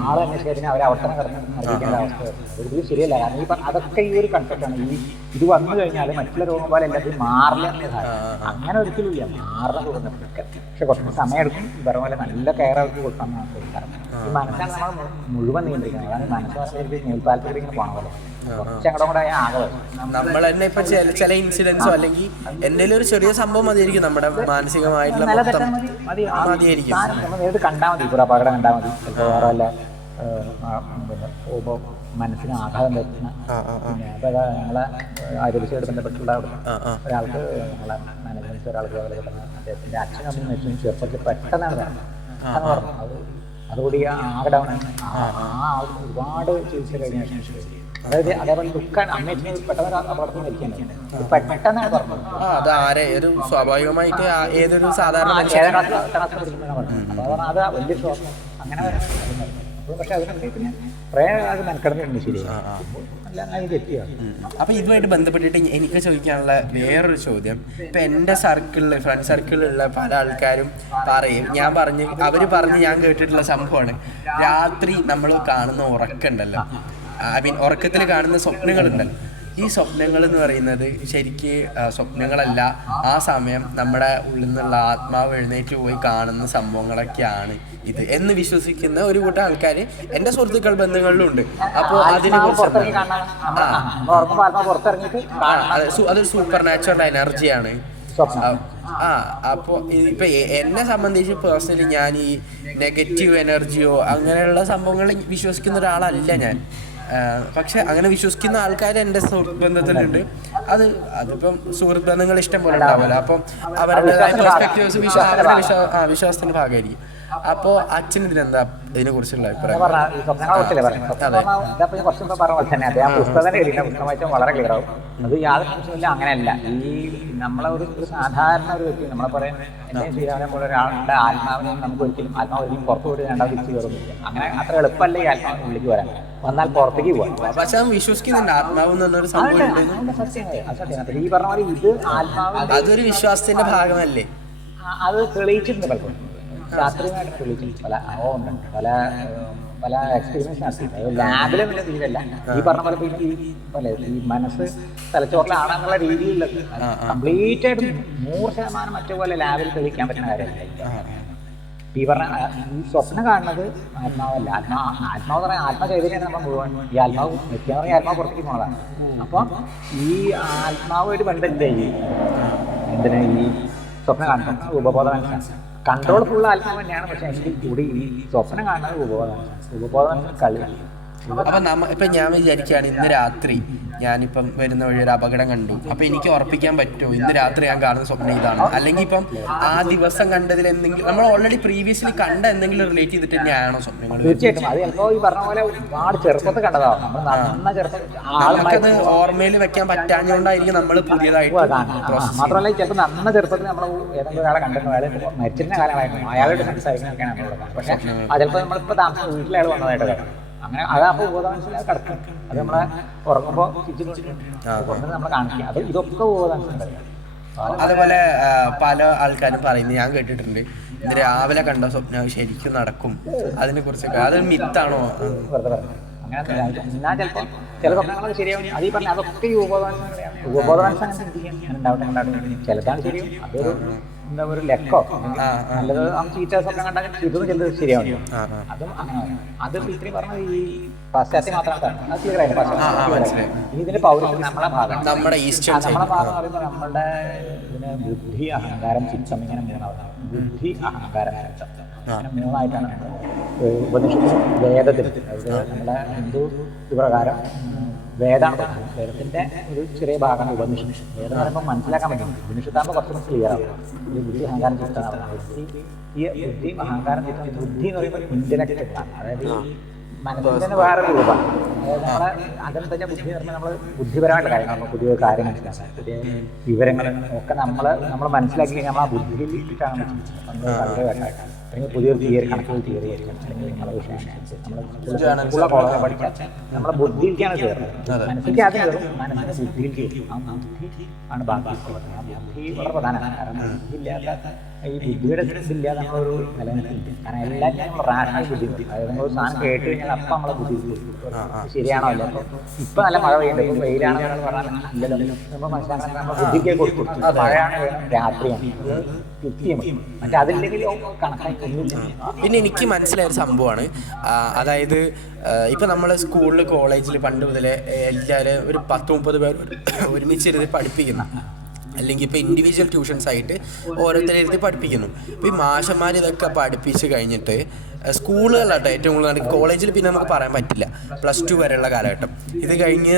ആളെ അന്വേഷിച്ച് അവരെ അവിടെ തന്നെ നടത്തിക്കേണ്ട അവസ്ഥ ഒരു ശരിയല്ല. കാരണം ഈ അതൊക്കെ ഈ ഒരു കൺസെപ്റ്റാണ്. ഇത് വന്നു കഴിഞ്ഞാൽ മറ്റുള്ള രോഗം പോലെ എല്ലാത്തിനും മാറില്ല. അങ്ങനെ ഒരിക്കലും ഇല്ല, മാറണം തോന്നുന്നതൊക്കെ. പക്ഷെ കുറച്ച് സമയം എടുക്കും. ഈ പറഞ്ഞ പോലെ നല്ല കെയർ അവർക്ക് കൊടുക്കാൻ ഈ മനസ്സാണ് നമ്മൾ മുഴുവൻ നിയന്ത്രിക്കണം. അതാണ് മനസ്സ് മേൽപ്പാലത്തിൽ ഇങ്ങനെ പോകണം പോലെ കുറച്ചങ്ങോട്ടും കൂടെ ആകെ നമ്മൾ തന്നെ ഇപ്പൊ ചില ഇൻസിഡൻസോ അല്ലെങ്കിൽ എന്തെങ്കിലും ഒരു ചെറിയ സംഭവം മതിയായിരിക്കും നമ്മുടെ മാനസികമായിട്ടുള്ള മതിയായിരിക്കും. നേരിട്ട് കണ്ടാൽ മതി, ഇപ്പോൾ അപകടം കണ്ടാൽ മതി. ചിലപ്പോൾ വേറെ വല്ല പിന്നെ പോകുമ്പോൾ മനസ്സിന് ആഘാതം വരുന്ന പിന്നെ അപ്പോൾ ഞങ്ങളെ ആരോഗ്യമായിട്ട് ബന്ധപ്പെട്ടുള്ള ഒരാൾക്ക് ഞങ്ങളെ മാനേജ്മെൻറ്റ് ഒരാൾക്ക് അദ്ദേഹത്തിൻ്റെ അച്ഛനും അമ്മയും വെച്ചും ചെറുപ്പത്തിൽ പെട്ടെന്നാണ് എന്ന് പറഞ്ഞു. അതുകൂടി ആകെ ഡൗൺ ആണ്. ഒരുപാട് ചികിത്സ കഴിഞ്ഞ ശേഷം അതായത് അതേപോലെ ദുഃഖമാണ് അമ്മയച്ഛന് പെട്ടെന്ന് അപകടത്തിൽ മരിക്കാൻ പെട്ടെന്നാണ് പറഞ്ഞത്. അത് ആരെ ഒരു സ്വാഭാവികമായിട്ട് ഏതൊരു സാധാരണ അപ്പോൾ അത് വലിയ ശ്വാസം അങ്ങനെ വരാം. പക്ഷെ അതിനൊക്കെ പിന്നെ കുറേ അത് മെനക്കെടുന്നുണ്ട്. ശരി, അപ്പൊ ഇതുമായിട്ട് ബന്ധപ്പെട്ടിട്ട് എനിക്ക് ചോദിക്കാനുള്ള വേറൊരു ചോദ്യം, ഇപ്പൊ എൻ്റെ സർക്കിളിൽ ഫ്രണ്ട് സർക്കിളിലുള്ള പല ആൾക്കാരും പറയും, അവര് പറഞ്ഞ് ഞാൻ കേട്ടിട്ടുള്ള സംഭവമാണ്, രാത്രി നമ്മൾ കാണുന്ന ഉറക്കമുണ്ടല്ലോ, ഐ മീൻ ഉറക്കത്തിൽ കാണുന്ന സ്വപ്നങ്ങളുണ്ടല്ലോ, ഈ സ്വപ്നങ്ങൾ എന്ന് പറയുന്നത് ശരിക്ക് സ്വപ്നങ്ങളല്ല, ആ സമയം നമ്മുടെ ഉള്ളിൽ നിന്നുള്ള ആത്മാവ് എഴുന്നേറ്റ് പോയി കാണുന്ന സംഭവങ്ങളൊക്കെയാണ് ഇത് എന്ന് വിശ്വസിക്കുന്ന ഒരു കൂട്ടം ആൾക്കാർ എൻ്റെ സുഹൃത്തുക്കൾ ബന്ധങ്ങളിലുണ്ട്. അപ്പോൾ അതിനെ കുറിച്ച് അതൊരു സൂപ്പർ നാച്ചുറൽ എനർജിയാണ്. അപ്പോൾ ഇപ്പൊ എന്നെ സംബന്ധിച്ച് പേഴ്സണലി ഞാൻ ഈ നെഗറ്റീവ് എനർജിയോ അങ്ങനെയുള്ള സംഭവങ്ങൾ വിശ്വസിക്കുന്ന ഒരാളല്ല ഞാൻ. പക്ഷെ അങ്ങനെ വിശ്വസിക്കുന്ന ആൾക്കാർ എൻ്റെ സുഹൃത്ത് ബന്ധത്തിലുണ്ട്. അതിപ്പം സുഹൃത്ത് ബന്ധങ്ങൾ ഇഷ്ടം പോലെ ഉണ്ടാവില്ല. അപ്പം അവരുടേതായ പെർസ്പെക്റ്റീവ്സ് വിശ്വാസത്തിന്റെ ഭാഗമായിരിക്കും. അപ്പോൾ അച്ഛൻ ഇതിനെന്താ ഇതിനെ കുറിച്ചുള്ള അഭിപ്രായം? വളരെ ക്ലിയർ ആവും. അത് യാതൊരു പ്രശ്നമില്ല. അങ്ങനെയല്ല, ഈ നമ്മളെ ഒരു സാധാരണ ഒരു വ്യക്തി നമ്മളെ പറയാൻ ശ്രീരാമനെ പോലെ ഒരാളുടെ ആത്മാവിനെ നമുക്ക് ഒരിക്കലും പുറത്തു പോയിട്ട് രണ്ടാമത് തിരിച്ചു കയറുന്നില്ല. അങ്ങനെ അത്ര എളുപ്പമല്ല ഈ ആത്മാവിനെ ഉള്ളിലേക്ക് വരാൻ. വന്നാൽ പുറത്തേക്ക് പോകാൻ. പക്ഷെ അവൻ വിശ്വസിക്കുന്നുണ്ട് ആത്മാവ് എന്നൊരു സംഭവം. ഈ പറഞ്ഞ പോലെ ഇത് ആത്മാവ് അതൊരു വിശ്വാസത്തിന്റെ ഭാഗമല്ലേ? അത് തെളിയിച്ചിട്ടുണ്ട് പലപ്പോഴും, ശാസ്ത്രീയമായിട്ട് തെളിയിച്ചിട്ടുണ്ട്. പല ഉണ്ട്, പല എക്സ്പീരിയൻസ് നടത്തിയിട്ടുണ്ട്. ലാബിലും വലിയ രീതിയിലല്ല, ഈ പറഞ്ഞ പോലെ ഈ മനസ്സ് തലച്ചോറിലാണെന്നുള്ള രീതിയിലൊക്കെ കംപ്ലീറ്റ് ആയിട്ട് 100% മറ്റേ പോലെ ലാബിൽ തെളിയിക്കാൻ പറ്റുന്ന കാര്യമല്ല. ഈ പറഞ്ഞ ഈ സ്വപ്നം കാണുന്നത് ആത്മാവല്ല. ആത്മാവ് പറഞ്ഞാൽ ആത്മചൈതന്യം നമ്മൾ മുഴുവൻ. ഈ ആത്മാവ് നിത്യം പറഞ്ഞാൽ ആത്മാവ് പുറത്തേക്ക് പോണതാണ്. അപ്പം ഈ ആത്മാവുമായിട്ട് ബന്ധമില്ല എന്തിനാ ഈ സ്വപ്നം കാണുന്നത് ഉപബോധ മനസ്സിലാണ്. കൺട്രോൾ ഫുള്ള് ആത്മാവ് തന്നെയാണ്. പക്ഷെ എങ്കിൽ കൂടി ഈ സ്വപ്നം കാണുന്നത് ഉപബോധ മനസ്സിലാണ്. ഉപബോധ മനസ്സിൽ കളിയാണ്. അപ്പം ഇപ്പം ഞാൻ വിചാരിക്കുകയാണ് ഇന്ന് രാത്രി ഞാനിപ്പം വരുന്ന വഴി ഒരു അപകടം കണ്ടു, അപ്പം എനിക്ക് ഉറപ്പിക്കാൻ പറ്റുമോ ഇന്ന് രാത്രി ഞാൻ കാണുന്ന സ്വപ്നം ഇതാണ്? അല്ലെങ്കിൽ ഇപ്പം ആ ദിവസം കണ്ടതിൽ എന്തെങ്കിലും നമ്മൾ ഓൾറെഡി പ്രീവിയസ്ലി കണ്ട എന്തെങ്കിലും റിലേറ്റ് ചെയ്തിട്ട് തന്നെയാണോ സ്വപ്നങ്ങൾ? തീർച്ചയായിട്ടും. അത് ചിലപ്പോൾ ഈ പറഞ്ഞ പോലെ ഒരുപാട് ചെറുപ്പത്തിൽ കണ്ടതാവും. നമുക്കത് ഓർമ്മയിൽ വെക്കാൻ പറ്റാഞ്ഞുകൊണ്ടായിരിക്കും നമ്മൾ പുതിയതായിട്ട്. മാത്രമല്ല ചിലപ്പോൾ നന്ന ചെറുപ്പത്തിൽ നമ്മൾ ഏതെങ്കിലും ഒരാളെ കണ്ടിട്ട് അയാൾ മരിച്ചിരുന്ന കാലമായിരുന്നു അയാളോട് സംസാരിക്കുന്നതൊക്കെയാണ് നമ്മളോട്. പക്ഷെ അത് ചിലപ്പോൾ നമ്മളിപ്പോൾ താമസം വീട്ടിൽ അയാൾ വന്നതായിട്ട് കാണാം. അങ്ങനെ അതപ്പോൾ ഉപബോധമനസ്സിലായി കിടക്കും. അത് നമ്മളെ ഉറങ്ങുമ്പോൾ നമ്മളെ കാണിക്കുക. അത് ഇതൊക്കെ ഉപബോധമനസ്സിലുണ്ടായിരുന്നു. അതുപോലെ പല ആൾക്കാരും പറയുന്നത് ഞാൻ കേട്ടിട്ടുണ്ട്, ഇന്ന് രാവിലെ കണ്ട സ്വപ്നം ശരിക്കും നടക്കും, അതിനെ കുറിച്ചൊക്കെ. അതൊരു മിത്താണോ? വെറുതെ പറഞ്ഞു അങ്ങനെ എന്നാൽ ചിലപ്പോൾ ചില സ്വപ്നങ്ങളൊക്കെ ശരിയാവും. അത് ഈ പറഞ്ഞ അതൊക്കെ ഈ ഉപബോധമനസ്സിലാണ്. ഉപബോധമനസ്സാണ് ചിന്തിക്കാൻ ഞാൻ ഉണ്ടാവട്ടെ. ചിലതാണ് ശരിയും. അതൊരു എന്താ ഒരു ലെക്കോ നല്ലത് നമുക്ക് ചീറ്റ സ്വപ്നം കണ്ടാൽ ഇതൊന്നും ചിലത് ശരിയാവും. അതും അങ്ങനെ അത് ഇത്രയും പറഞ്ഞത് ഈ പാശ്ചാത്യം മാത്രമാണ്. അത് ക്ലിയർ ആയില്ല. ഇതിന്റെ പൗരുഷം നമ്മളെ ഭാഗം, നമ്മളെ ഭാഗം പറയുമ്പോൾ നമ്മളുടെ ഇതിന് ബുദ്ധി, അഹങ്കാരം, ചിത്തം ഇങ്ങനെ മൂന്നാണ്. ബുദ്ധി, അഹങ്കാരം, ചിത്തം അങ്ങനെ മൂന്നായിട്ടാണ് നമ്മൾ ഉപനിഷത്തിൽ വേദത്തിൽ, അതായത് നമ്മുടെ ഹിന്ദു പ്രകാരം വേദമാണ്. വേദത്തിന്റെ ഒരു ചെറിയ ഭാഗമാണ് ഉപനിഷത്ത്. വേദം പറയുമ്പോൾ മനസ്സിലാക്കാൻ പറ്റും. ഉപനിഷത്താകുമ്പോൾ കുറച്ചുകൂടി ക്ലിയർ ആവും. ഈ ബുദ്ധി, അഹങ്കാരം, ചിത്തമാണ്. ഈ ബുദ്ധി, അഹങ്കാരം, ചിത്തം. ബുദ്ധി എന്ന് പറയുമ്പോൾ ഇന്റലക്ച്വലാണ്. അതായത് മനസ്സിന് വേറെ രൂപമാണ്. അതായത് നമ്മളെ അതെന്താ വെച്ചാൽ ബുദ്ധി എന്ന് പറഞ്ഞാൽ നമ്മൾ ബുദ്ധിപരമായിട്ടുള്ള കാര്യങ്ങൾ, പുതിയ കാര്യം മനസ്സിലാക്കാൻ, പുതിയ വിവരങ്ങൾ ഒക്കെ നമ്മൾ മനസ്സിലാക്കി കഴിഞ്ഞാൽ നമ്മൾ ആ ബുദ്ധിയിലിട്ടാണ് നമ്മൾ കണ്ടുകേട്ടായിട്ട്. അല്ലെങ്കിൽ പുതിയൊരു തിയറി, കണക്കുകൾ തിയറി ആയിരിക്കും, അല്ലെങ്കിൽ നിങ്ങളുടെ വിഷയം കോളേജ് പഠിക്കാൻ നമ്മളെ ബുദ്ധിയിലേക്കാണ് കയറുന്നത്. മനസ്സിലേക്ക് ആദ്യം കയറും, മനസ്സിന് ബുദ്ധിയിലേക്ക് കയറും. ആ ബുദ്ധി ആണ് ബാക്കി. ആ ബുദ്ധി വളരെ പ്രധാനമാണ്. കാരണം ബുദ്ധിയില്ലാത്ത ഈ ബുദ്ധിയുടെ ഇതില്ലാതെ നമ്മളൊരു നിലനിൽക്കില്ല. കാരണം എല്ലാത്തിനും നമ്മൾ റാഷണൽ ബുദ്ധി. അതായത് നമ്മളൊരു സാധനം കേട്ട് കഴിഞ്ഞാൽ അപ്പം നമ്മളെ ബുദ്ധി ശരിയാണോ അല്ല. അപ്പോൾ ഇപ്പം നല്ല മഴ പെയ്യുന്നുണ്ട്, ഇപ്പോൾ വെയിലാണോ എന്ന് പറഞ്ഞാൽ അല്ലല്ലോ നമ്മൾ മനസ്സിലാക്കാൻ നമ്മൾ ബുദ്ധിക്ക് കൊടുക്കും. മഴയാണ് വേണം, രാത്രിയാണ് കൃത്യം. മറ്റേ അതില്ലെങ്കിൽ കണക്കായി. പിന്നെ എനിക്ക് മനസ്സിലായൊരു സംഭവമാണ്, അതായത് ഇപ്പം നമ്മൾ സ്കൂളിൽ കോളേജിൽ പണ്ട് മുതലേ എല്ലാവരും ഒരു 10-30 പേർ ഒരുമിച്ചിരുന്ന് പഠിപ്പിക്കുന്ന, അല്ലെങ്കിൽ ഇപ്പോൾ ഇൻഡിവിജ്വൽ ട്യൂഷൻസ് ആയിട്ട് ഓരോരുത്തരെ ഇരുത്തി പഠിപ്പിക്കുന്നു. ഇപ്പോൾ ഈ മാഷന്മാർ ഇതൊക്കെ പഠിപ്പിച്ച് കഴിഞ്ഞിട്ട് സ്കൂളുകളിലാട്ടോ ഏറ്റവും കൂടുതൽ. കോളേജിൽ പിന്നെ നമുക്ക് പറയാൻ പറ്റില്ല, +2 വരെയുള്ള കാലഘട്ടം. ഇത് കഴിഞ്ഞ്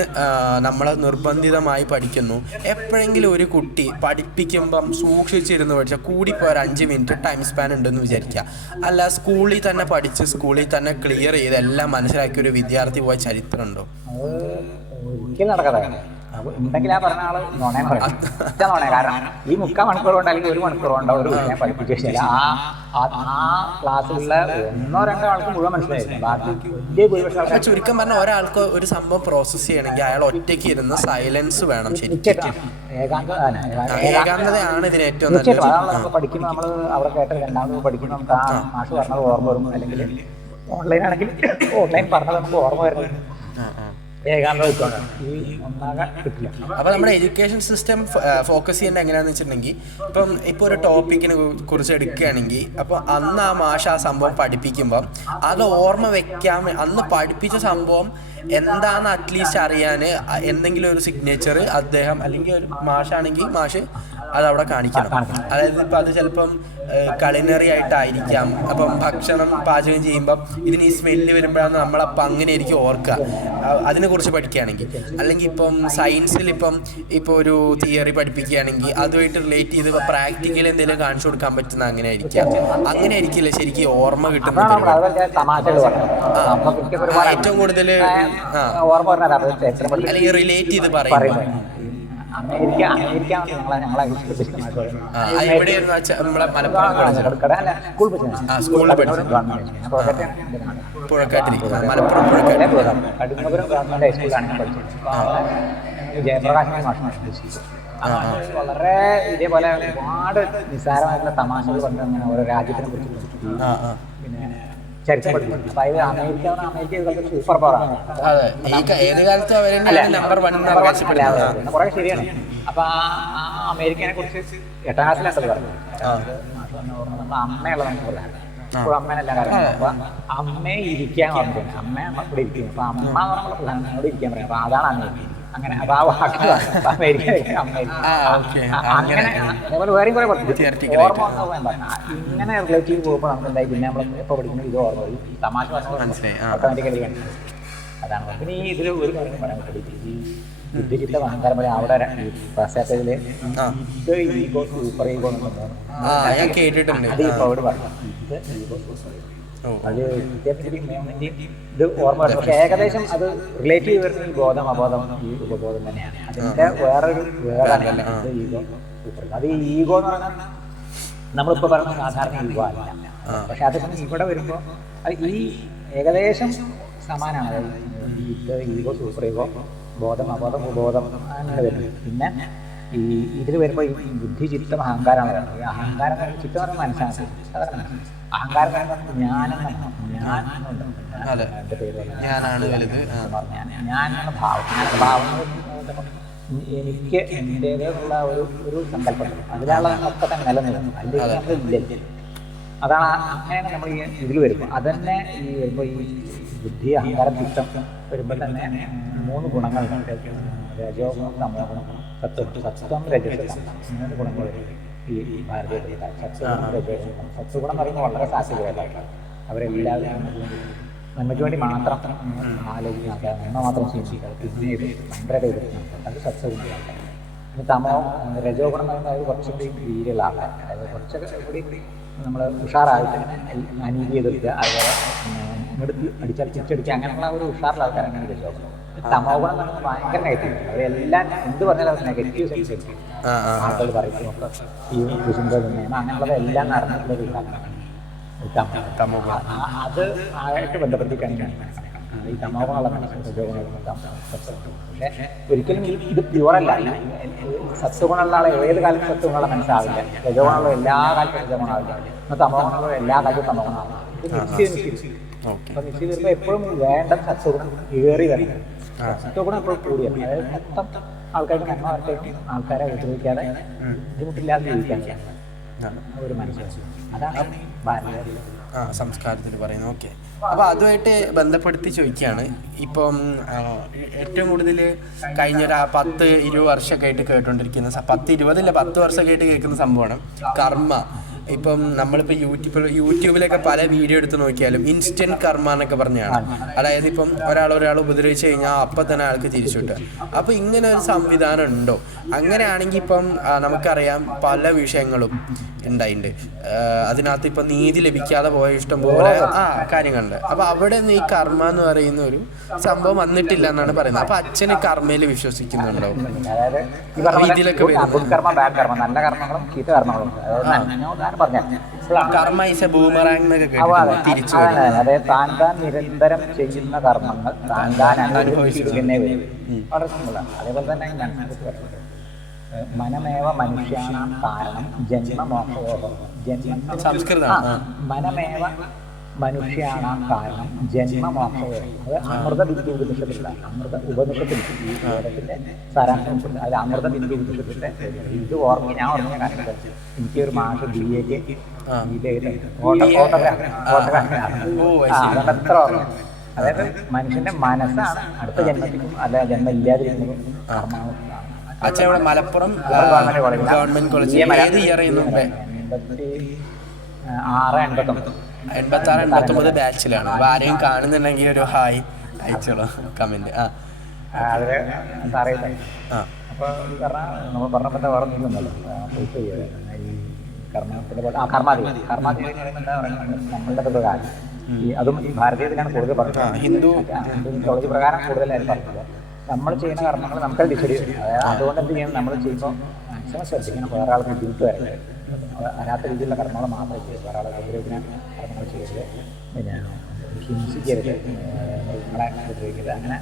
നമ്മൾ നിർബന്ധിതമായി പഠിക്കുന്നു. എപ്പോഴെങ്കിലും ഒരു കുട്ടി പഠിപ്പിക്കുമ്പം സൂക്ഷിച്ചിരുന്ന് പഠിച്ചാൽ കൂടിപ്പോൾ ഒരു 5 മിനിറ്റ് ടൈം സ്പാൻ ഉണ്ടെന്ന് വിചാരിക്കുക. അല്ല സ്കൂളിൽ തന്നെ പഠിച്ച് സ്കൂളിൽ തന്നെ ക്ലിയർ ചെയ്ത് എല്ലാം മനസ്സിലാക്കിയ ഒരു വിദ്യാർത്ഥി പോയ ചരിത്രമുണ്ടോ? ഒരിക്കലും നടക്കാതെ ഉണ്ടെങ്കിൽ ആ പറഞ്ഞ ആള് നോണേ പറയാം. കാരണം ഈ 3/4 മണിക്കൂർ കൊണ്ട് അല്ലെങ്കിൽ 1 മണിക്കൂർ കൊണ്ടോ ഒരു ഞാൻ പഠിപ്പിച്ചു വെച്ചാൽ ആ ക്ലാസ്സിലുള്ള 1-2 ആൾക്ക് മുഴുവൻ മനസ്സിലായിരിക്കും. ബാക്കി വലിയ ഭൂരിപക്ഷം ചുരുക്കം പറഞ്ഞാൽ ഒരാൾക്ക് ഒരു സംഭവം പ്രോസസ്സ് ചെയ്യണമെങ്കിൽ അയാൾ ഒറ്റയ്ക്ക് ഇരുന്ന് സൈലൻസ് വേണം. ഏകാന്തതയാണ് ഇതിന് ഏറ്റവും നല്ലത്. നമ്മൾ പഠിക്കുമ്പോൾ നമ്മൾ അവിടെ കേട്ട രണ്ടാമത് പഠിക്കുമ്പോൾ നമുക്ക് ആ മാഷ് പറഞ്ഞത് ഓർമ്മ വരും. അല്ലെങ്കിൽ ഓൺലൈൻ ആണെങ്കിൽ ഓൺലൈൻ പറഞ്ഞത് നമുക്ക് ഓർമ്മ വരുന്നത് അപ്പോൾ നമ്മുടെ എഡ്യൂക്കേഷൻ സിസ്റ്റം ഫോക്കസ് ചെയ്യേണ്ട എങ്ങനെയാണെന്ന് വെച്ചിട്ടുണ്ടെങ്കിൽ, ഇപ്പോൾ ഒരു ടോപ്പിക്കിനെ കുറിച്ച് എടുക്കുകയാണെങ്കിൽ അപ്പോൾ അന്ന് ആ മാഷ് ആ സംഭവം പഠിപ്പിക്കുമ്പം അത് ഓർമ്മ വെക്കാൻ, അന്ന് പഠിപ്പിച്ച സംഭവം എന്താണെന്ന് അറ്റ്ലീസ്റ്റ് അറിയാൻ എന്തെങ്കിലും ഒരു സിഗ്നേച്ചർ അദ്ദേഹം, അല്ലെങ്കിൽ ഒരു മാഷാണെങ്കിൽ മാഷ് അതവിടെ കാണിക്കണം. അതായത് ഇപ്പം അത് ചിലപ്പം കളിനറി ആയിട്ടായിരിക്കാം. അപ്പം ഭക്ഷണം പാചകം ചെയ്യുമ്പം ഇതിന് ഈ സ്മെല്ല് വരുമ്പോഴാണ് നമ്മളപ്പം അങ്ങനെ ആയിരിക്കും ഓർക്കുക അതിനെക്കുറിച്ച് പഠിക്കുകയാണെങ്കിൽ. അല്ലെങ്കിൽ ഇപ്പം സയൻസിൽ ഇപ്പോൾ ഒരു തിയറി പഠിപ്പിക്കുകയാണെങ്കിൽ അതുമായിട്ട് റിലേറ്റ് ചെയ്ത് പ്രാക്ടിക്കൽ എന്തെങ്കിലും കാണിച്ചു കൊടുക്കാൻ പറ്റുന്ന അങ്ങനെ ആയിരിക്കാം. അങ്ങനെ ആയിരിക്കില്ല ശരിക്കും ഓർമ്മ കിട്ടുന്നത്. ഏറ്റവും കൂടുതൽ അല്ലെങ്കിൽ റിലേറ്റ് ചെയ്ത് പറയുമ്പോൾ വളരെ ഇതേപോലെ ഒരുപാട് നിസ്സാരമായിട്ടുള്ള തമാശകൾ കൊണ്ട് അങ്ങനെ ഓരോ രാജ്യത്തിനെ കുറിച്ച് പിന്നെ ചരിത്രം പഠിപ്പിച്ചു. അതായത് അമേരിക്ക സൂപ്പർ പവറാണ്. കുറെ ശരിയാണ്. അപ്പൊ ആ അമേരിക്കനെ കുറിച്ച് 8ാം ക്ലാസ്സിലാണ് പറഞ്ഞു. നമ്മുടെ അമ്മയുള്ള നമുക്ക് പറയാം. ഇപ്പോൾ അമ്മേനെല്ലാം കാര്യങ്ങളും. അപ്പൊ അമ്മയെ ഇരിക്കാൻ പറഞ്ഞിട്ടുണ്ട്. അമ്മ ഇവിടെ ഇരിക്കുന്നു. അപ്പൊ അമ്മ നമ്മളെ പ്രധാനോട് ഇരിക്കാൻ പറയാം. അപ്പൊ അതാണ് അമ്മ അങ്ങനെ. അപ്പൊ ആ വാക്ക് അങ്ങനെ അതേപോലെ വേറെയും കുറെ ഓർമ്മ വന്നു പോകാൻ ഇങ്ങനെ റിലേറ്റ് ചെയ്ത് പോകുമ്പോൾ നമുക്ക് എന്തായി പിന്നെ നമ്മൾ എപ്പോൾ പഠിക്കുന്നത് ഇത് ഓർമ്മ വരും. ഈ തമാശ പറഞ്ഞ ഓട്ടോമാറ്റിക്കലി അതാണ്. പിന്നെ ഈ ഇതിൽ ഒരു കാര്യം പറയാൻ പറ്റും. ഈ ബുദ്ധിജിത്ത അഹങ്കാരം പറയാം അവിടെ പശ്ചാത്തലത്തില് ഇത് ഈഗോ സൂപ്പർ ഈഗോ ഞാൻ കേട്ടിട്ടുണ്ട്. അത് ഇപ്പോൾ അവിടെ പറഞ്ഞു ഇത് ഈഗോ സൂപ്പർ ഈഗോ അത് ഇത് ഓർമ്മ വരും. പക്ഷെ ഏകദേശം അത് റിലേറ്റ് ചെയ്ത് വരുന്ന ഈ ബോധം അബോധം ഈ ഉപബോധം തന്നെയാണ്. അതിന്റെ വേറൊരു വേറെ ഈഗോ സൂപ്പർ. അത് ഈ ഈഗോ എന്ന് പറഞ്ഞാൽ നമ്മളിപ്പോൾ പറയുന്ന സാധാരണ ഈഗോ അല്ല. പക്ഷെ അതേസമയം ഇവിടെ വരുമ്പോൾ അത് ഈ ഏകദേശം സമാനമാണ്. ഇത് ഈഗോ സൂപ്പർ ഈഗോ ബോധം അബോധം ഉപബോധം അങ്ങനെ വരുന്നത്. പിന്നെ ഈ ഇതിൽ വരുമ്പോൾ ഈ ബുദ്ധി ചിത്തം അഹങ്കാരമാണ് വരുന്നത്. ഈ അഹങ്കാരം ചിത്തം എന്ന് പറയുമ്പോൾ മനസ്സിലാക്കി സാധാരണ അഹങ്കാരം ഞാനെന്ന ഭാവം എനിക്ക് എൻ്റേതുള്ള ഒരു സങ്കല്പം അതിലുള്ള ഒക്കെ തന്നെ നിലനിൽക്കുന്നു. അല്ലെങ്കിൽ നമ്മളില്ല. അതാണ് അങ്ങനെയാണ് നമ്മൾ ഈ ഇതിൽ വരുമ്പോൾ അതന്നെ ഈ വരുമ്പോൾ ഈ ബുദ്ധി അഹങ്കാരം ചിത്തം വരുമ്പോൾ തന്നെ 3 ഗുണങ്ങളുണ്ട്. രജോ ഗുണം തമോ ഗുണം സത്വം രജസ് 3 ഗുണങ്ങൾ ഈ ഭാരതീയ സത്വഗുണം പറയുന്നത് വളരെ സാഹസികമായിട്ടാണ്. അവരെല്ലാവരും നന്മയ്ക്ക് വേണ്ടി മാത്രം ആലോചിക്കുക, നന്മ മാത്രം ചിന്തിക്കുക. പിന്നെ ഇത് ഭയങ്കരമായിട്ട് അത് സത്വഗുണമാണ്. പിന്നെ തമോ രജോ ഗുണം എന്ന് പറയുന്നത് കുറച്ചുകൂടി വീര്യമുള്ള ആൾക്കാർ. അതായത് കുറച്ചൊക്കെ കൂടി നമ്മൾ ഉഷാറായിട്ട് അനീതി എതിർക്കുക, അതുപോലെ എടുത്ത് അടിച്ചാൽ തിരിച്ചടിക്കുക, അങ്ങനെയുള്ള ഒരു ഉഷാറുള്ള ആൾക്കാരാണ് രജോ ഗുണം. തമോ ഗുണം എന്ന് പറയുന്നത് ഭയങ്കര നെഗറ്റീവ്. അവരെല്ലാം എന്ത് പറഞ്ഞാലും അത് നെഗറ്റീവ് സെൻസ് ആളുകൾ പറയുമ്പോൾ ഈ കൃഷിൻ്റെ നിയമം അങ്ങനെയുള്ളത് എല്ലാം നടന്നിട്ടുള്ള ഒരു വിഭാഗമാണ് തമോ ഗുണം. അത് ആയിട്ട് ബന്ധപ്പെടുത്തിയിട്ടാണ് ഈ തമോ ഗുണമുള്ള പക്ഷേ ഒരിക്കലും ഇത് പ്യുവറല്ല. സത്വഗുണമുള്ള ആളെ ഏത് കാലത്തും സത്വഗുണമുള്ള മനസ്സാവില്ല. രജോ ഗുണമുള്ള എല്ലാ കാലത്തും രജോ ഗുണമാവില്ല. തമോ ഗുണമുള്ള എല്ലാ കാലത്തും തമോ ഗുണമാവില്ല. ഇത് നിശ്ചയം. അപ്പൊ നിശ്ചയം വരുമ്പോൾ എപ്പോഴും വേണ്ട സത്വഗുണം ഏറി വരണം. സത്വഗുണം എപ്പോഴും കൂടിയാണ്. അതായത് മൊത്തം ആൾക്കാർക്ക് നന്മ വരട്ടെയും ആൾക്കാരെ ഉപദ്രവിക്കാതെ ബുദ്ധിമുട്ടില്ലാതെ ജീവിക്കാൻ ഒരു മനസ്സിലാക്കി. അതാണ് ഭാരതീയ സംസ്കാരത്തിൽ പറയുന്നത്. ഓക്കെ, അപ്പോൾ അതുമായിട്ട് ബന്ധപ്പെടുത്തി ചോദിക്കുകയാണ്. ഇപ്പം ഏറ്റവും കൂടുതൽ കഴിഞ്ഞൊരു 10-20 വർഷമൊക്കെ ആയിട്ട് കേട്ടുകൊണ്ടിരിക്കുന്ന 10 വർഷമൊക്കെ ആയിട്ട് കേൾക്കുന്ന സംഭവമാണ് കർമ്മ. ഇപ്പം നമ്മളിപ്പോൾ യൂട്യൂബിലൊക്കെ പല വീഡിയോ എടുത്ത് നോക്കിയാലും ഇൻസ്റ്റൻറ്റ് കർമ്മ എന്നൊക്കെ പറഞ്ഞാണ്. അതായത് ഇപ്പം ഒരാൾ ഉപദ്രവിച്ച് കഴിഞ്ഞാൽ അപ്പം തന്നെ ആൾക്ക് തിരിച്ചു കിട്ടുക. അപ്പോൾ ഇങ്ങനെ ഒരു സംവിധാനം ഉണ്ടോ? അങ്ങനെയാണെങ്കിൽ ഇപ്പം നമുക്കറിയാം പല വിഷയങ്ങളും ഉണ്ടായിട്ടുണ്ട്. അതിനകത്ത് ഇപ്പം നീതി ലഭിക്കാതെ പോയ ഇഷ്ടംപോലെ കാര്യങ്ങളുണ്ട്. അപ്പോൾ അവിടെ നിന്ന് ഈ കർമ്മ എന്ന് പറയുന്ന ഒരു സംഭവം വന്നിട്ടില്ല എന്നാണ് പറയുന്നത്. അപ്പോൾ അച്ഛന് കർമ്മയിൽ വിശ്വസിക്കുന്നുണ്ടോ? ഇതിലൊക്കെ നല്ല കർമ്മങ്ങളും ചീത്ത കർമ്മങ്ങളും കർമ്മ ഈസ് എ ബൂമറാങ് എന്നൊക്കെ തിരിച്ചു. അതായത് താൻ നിരന്തരം ചെയ്യുന്ന കർമ്മങ്ങൾ താൻ അനുഭവിച്ചിരിക്കുന്നേ വരും. വളരെ സിമ്പിളാണ്. അതേപോലെ തന്നെ മനമേവ മനുഷ്യാണാം കാരണം ജന്മമോക്ഷയോഗം. മനമേവ മനുഷ്യാണാം കാരണം ജന്മമോക്ഷയോഗം. അത് അമൃത ബിന്ദു ഉപനിഷത്തിലുള്ള അമൃത ഉപനിഷത്തിൽ ഈ വേദത്തിന്റെ സാരാംശം. അത് അമൃത ബിന്ദു ഉപനിഷത്തിന്റെ ഇത് ഓർമ്മ ഞാൻ ഓർമ്മ കാണിക്കുന്നത്. എനിക്കൊരു മാസം BA അതത്ര ഓർമ്മ. അതായത് മനുഷ്യന്റെ മനസ്സാണ് അടുത്ത ജന്മത്തിനും അല്ല ജന്മം ഇല്ലാതിരിക്കുന്നതും കർമ്മങ്ങളും. അച്ഛൻ ഇവിടെ മലപ്പുറം ഗവൺമെന്റ് കോളേജ് ഏത് ഇയർ ചെയ്യുന്നു? 86-89 ബാച്ചിലാണ്. അപ്പോൾ ആരെയും കാണുന്നുണ്ടെങ്കിൽ ഒരു ഹായ് അയച്ചോളൂ, കമന്റ്. അപ്പോൾ നമ്മൾ പറഞ്ഞപ്പോൾ വേറെ ഒന്നുമില്ലല്ലോ. ഈ കർമ്മത്തിന്റെ കർമാധീനം എന്താ പറയുന്നത് നമ്മളുടെ പ്രകാരം അതും ഈ ഭാരതീയത്തിലാണ് കൂടുതൽ പറഞ്ഞത്. ഹിന്ദു കോളേജ് പ്രകാരം കൂടുതലായിട്ട് പറഞ്ഞത് നമ്മൾ ചെയ്യുന്ന കർമ്മങ്ങൾ നമുക്ക് ഡിസൈഡ് ചെയ്യും. അതുകൊണ്ട് എന്ത് ചെയ്യണം, നമ്മൾ ചെയ്യുമ്പോൾ മാക്സിമം ശ്രദ്ധിക്കണം. വേറെ ആൾക്ക് ബുദ്ധിമുട്ട് വരട്ടെ, വരാത്ത രീതിയിലുള്ള കർമ്മങ്ങൾ മാത്രമേ ചെയ്യും. വേറെ ആളെ ഉപദ്രവിക്കുന്ന കർമ്മങ്ങൾ ചെയ്യരുത്, പിന്നെ ഹിംസിക്കരുത്, മൃഗങ്ങളെ ഉപദ്രവിക്കരുത്. അങ്ങനെ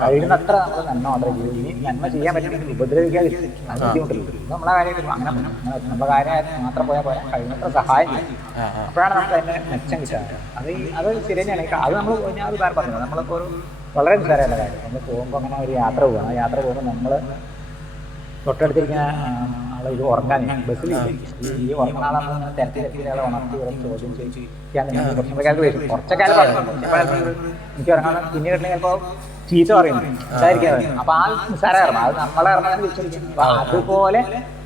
കഴിയുന്നത്ര നമ്മൾ നന്മ മാത്രമേ ചെയ്യൂ. ഇനി നന്മ ചെയ്യാൻ പറ്റുമെങ്കിൽ ഉപദ്രവിക്കാതിരിക്കും. അത് ബുദ്ധിമുട്ടില്ല. നമ്മളെ കാര്യം അങ്ങനെ നമ്മുടെ കാര്യമായിട്ട് മാത്രം പോയാൽ പോയാൽ കഴിയുന്നത്ര സഹായം ചെയ്യും. അപ്പോഴാണ് നമുക്ക് അതിൻ്റെ മെച്ചം കിട്ടുക. അത് ശരി തന്നെയാണ്. അത് നമ്മൾ ഞാൻ ഒരു കാര്യം പറഞ്ഞത്, നമ്മളിപ്പോൾ ഒരു വളരെ നിസ്സാരമുള്ള കാര്യം. നമ്മൾ പോകുമ്പോൾ അങ്ങനെ ഒരു യാത്ര പോകണം. ആ യാത്ര പോകുമ്പോൾ നമ്മൾ തൊട്ടടുത്തിരിക്കുന്ന ഇത് ഉറങ്ങാൻ ബസ്സിൽ ഈ ഉറങ്ങുന്ന ആളാണ് തിരക്കി തിരക്കിയാളെ ഉണർത്തി ചോദ്യം ചെയ്യാൻ കുറച്ചൊക്കെ കാലത്ത് വരും. കുറച്ചൊക്കെ കാലം പറഞ്ഞു എനിക്ക് ഉറങ്ങാൻ പിന്നീട് ചിലപ്പോൾ ചീത്ത പറയുന്നു ഇതായിരിക്കും. അപ്പൊ ആ നിസ്സാരം അത് നമ്മളെ ഇറങ്ങാൻ വിശ്വസിക്കും. അതുപോലെ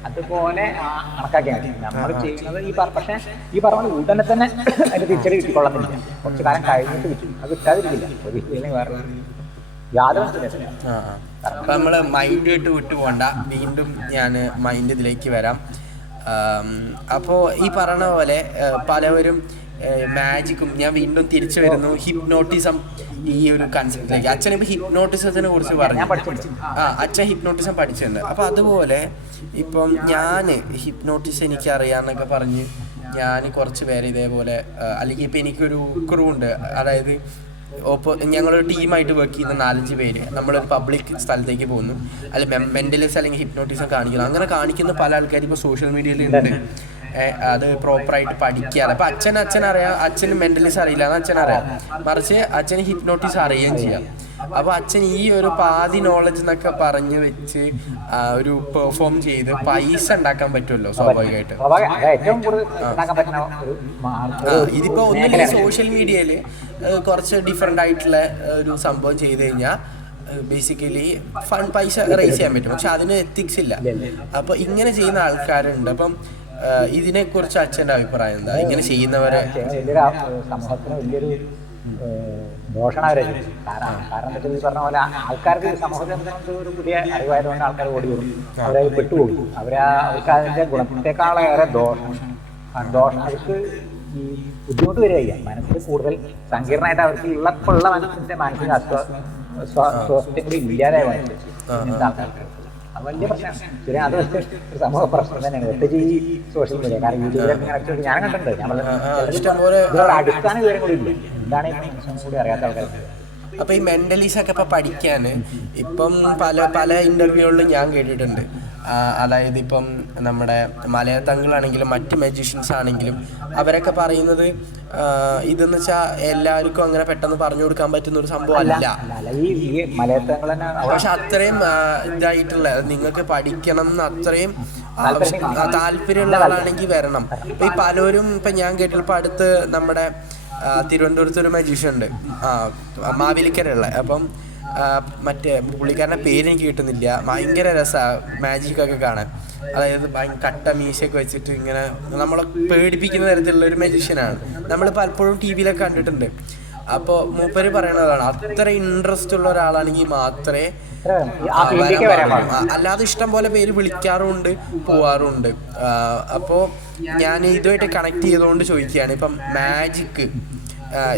കണക്കാക്കിയാൽ മതി നമ്മൾ ചെയ്യുന്നത്. പക്ഷേ ഈ പറഞ്ഞ ഉടനെ തന്നെ അതിന്റെ തിരിച്ചടി കിട്ടിക്കൊള്ളുന്നില്ല. കുറച്ച് കാലം കഴിഞ്ഞിട്ട് കിട്ടും. അത് കിട്ടാതിരിക്കില്ല. ഒരു വിഷയം വേറെ യാതൊരു. അപ്പം നമ്മൾ മൈൻഡ് വിട്ടു പോകണ്ട. വീണ്ടും ഞാൻ മൈൻഡ് ഇതിലേക്ക് വരാം. അപ്പോൾ ഈ പറഞ്ഞ പോലെ പലവരും മാജിക്കും, ഞാൻ വീണ്ടും തിരിച്ചു വരുന്നു ഹിപ്നോട്ടിസം ഈ ഒരു കൺസെപ്റ്റിലേക്ക്. അച്ഛൻ ഇപ്പം ഹിപ്നോട്ടിസത്തിനെ കുറിച്ച് പറഞ്ഞു. അച്ഛൻ ഹിപ്നോട്ടിസം പഠിച്ചിട്ടുണ്ട്. അപ്പോൾ അതുപോലെ ഇപ്പം ഞാൻ ഹിപ്നോട്ടിസം എനിക്ക് അറിയാമെന്നൊക്കെ പറഞ്ഞ് ഞാൻ കുറച്ച് പേരെ ഇതേപോലെ, അല്ലെങ്കിൽ ഇപ്പം എനിക്കൊരു ക്രൂ ഉണ്ട്. അതായത് ഞങ്ങളൊരു ടീമായിട്ട് വർക്ക് ചെയ്യുന്ന 4-5 പേര് നമ്മളൊരു പബ്ലിക് സ്ഥലത്തേക്ക് പോകുന്നു, അല്ലെങ്കിൽ മെന്റലിസ്റ്റ് അല്ലെങ്കിൽ ഹിപ്നോട്ടിസം കാണിക്കുന്നു. അങ്ങനെ കാണിക്കുന്ന പല ആൾക്കാർ ഇപ്പോൾ സോഷ്യൽ മീഡിയയിൽ ഉണ്ട്. അത് പ്രോപ്പറായിട്ട് പഠിക്കാതെ. അപ്പം അച്ഛനറിയാം, അച്ഛന് മെന്റലിസ്റ്റ് അറിയില്ല എന്ന് അച്ഛനറിയാം, മറിച്ച് അച്ഛന് ഹിപ്നോട്ടിസം അറിയുകയും ചെയ്യാം. അപ്പോൾ അച്ഛൻ ഈ ഒരു പാതി നോളജ് എന്നൊക്കെ പറഞ്ഞു വെച്ച് ഒരു പെർഫോം ചെയ്ത് പൈസ ഉണ്ടാക്കാൻ പറ്റുമല്ലോ സ്വാഭാവികമായിട്ട്. ഇതിപ്പോൾ ഒന്നുമില്ല, സോഷ്യൽ മീഡിയയിൽ കുറച്ച് ഡിഫറെൻ്റ് ആയിട്ടുള്ള ഒരു സംഭവം ചെയ്ത് കഴിഞ്ഞാൽ ബേസിക്കലി പൈസ റേസ് ചെയ്യാൻ പറ്റും. പക്ഷെ അതിന് എത്തിക്സ് ഇല്ല. അപ്പോൾ ഇങ്ങനെ ചെയ്യുന്ന ആൾക്കാരുണ്ട്. അപ്പം ഇതിനെ കുറിച്ച് അച്ഛൻ്റെ അഭിപ്രായം എന്താ? ഇങ്ങനെ ചെയ്യുന്നവരെ സമൂഹത്തിന് വലിയൊരു ദോഷണവരായി. കാരണം എന്താ വെച്ചാൽ പറഞ്ഞ പോലെ ആൾക്കാർക്ക് സമൂഹത്തിൽ ഒരു പുതിയ അറിവായതുകൊണ്ട് ആൾക്കാർ ഓടി വരും, അവരെ പെട്ടുപോകും. അവർക്ക് അതിൻ്റെ ഗുണത്തെക്കാളേറെ ദോഷം അവർക്ക് ഈ ബുദ്ധിമുട്ട് വരിക. മനസ്സിൽ കൂടുതൽ സങ്കീർണമായിട്ട് അവർക്ക് ഉള്ള മനസ്സിൻ്റെ മാനസിക സ്വാസ്ഥ്യം കൂടി ഇല്ലാതായ ഇങ്ങനത്തെ ആൾക്കാർക്ക് അത് വലിയ പ്രശ്നമാണ്. ശരി, അത് ഒരു സമൂഹ പ്രശ്നം തന്നെയാണ്. പ്രത്യേകിച്ച് ഈ സോഷ്യൽ മീഡിയ. കാരണം യൂട്യൂബിലൊക്കെ ഞാൻ കണ്ടിട്ടുണ്ട്. നമ്മൾ അടിസ്ഥാന വിവരം കൂടി ഇല്ല. എന്താണ് ഈ മനുഷ്യൻ കൂടി അറിയാത്ത ആൾക്കാർക്ക്. അപ്പോൾ ഈ മെൻ്റലിസൊക്കെ ഇപ്പോൾ പഠിക്കാൻ ഇപ്പം പല ഇൻ്റർവ്യൂകളിലും ഞാൻ കേട്ടിട്ടുണ്ട്. അതായത് ഇപ്പം നമ്മുടെ മലയാളത്തങ്ങളാണെങ്കിലും മറ്റ് മജീഷ്യൻസ് ആണെങ്കിലും അവരൊക്കെ പറയുന്നത് ഇതെന്ന് വെച്ചാൽ എല്ലാവർക്കും അങ്ങനെ പെട്ടെന്ന് പറഞ്ഞു കൊടുക്കാൻ പറ്റുന്ന ഒരു സംഭവം അല്ല. പക്ഷെ അത്രയും ഇതായിട്ടുള്ള നിങ്ങൾക്ക് പഠിക്കണം എന്ന് അത്രയും താല്പര്യമുള്ള ആളാണെങ്കിൽ വരണം. ഇപ്പം ഈ പലരും ഇപ്പം ഞാൻ കേട്ടിപ്പോൾ അടുത്ത് നമ്മുടെ തിരുവനന്തപുരത്തൊരു മജീഷ്യൻ ഉണ്ട്, മാവേലിക്കരയുള്ള. അപ്പം മറ്റേ പുള്ളിക്കാരൻ്റെ പേര് എനിക്ക് കിട്ടുന്നില്ല. ഭയങ്കര രസമാണ് മാജിക്കൊക്കെ കാണാൻ. അതായത് കട്ട മീശയൊക്കെ വെച്ചിട്ട് ഇങ്ങനെ നമ്മളെ പേടിപ്പിക്കുന്ന തരത്തിലുള്ള ഒരു മജീഷ്യനാണ്. നമ്മൾ പലപ്പോഴും ടി വിയിലൊക്കെ കണ്ടിട്ടുണ്ട്. അപ്പോൾ മൂപ്പര് പറയണതാണ് അത്ര ഇൻട്രസ്റ്റ് ഉള്ള ഒരാളാണെങ്കിൽ മാത്രമേ അല്ലാതെ ഇഷ്ടം പോലെ പേര് വിളിക്കാറുമുണ്ട്, പോവാറുമുണ്ട്. അപ്പോൾ ഞാൻ ഇതുമായിട്ട് കണക്ട് ചെയ്തുകൊണ്ട് ചോദിക്കുകയാണ്, ഇപ്പം മാജിക്ക്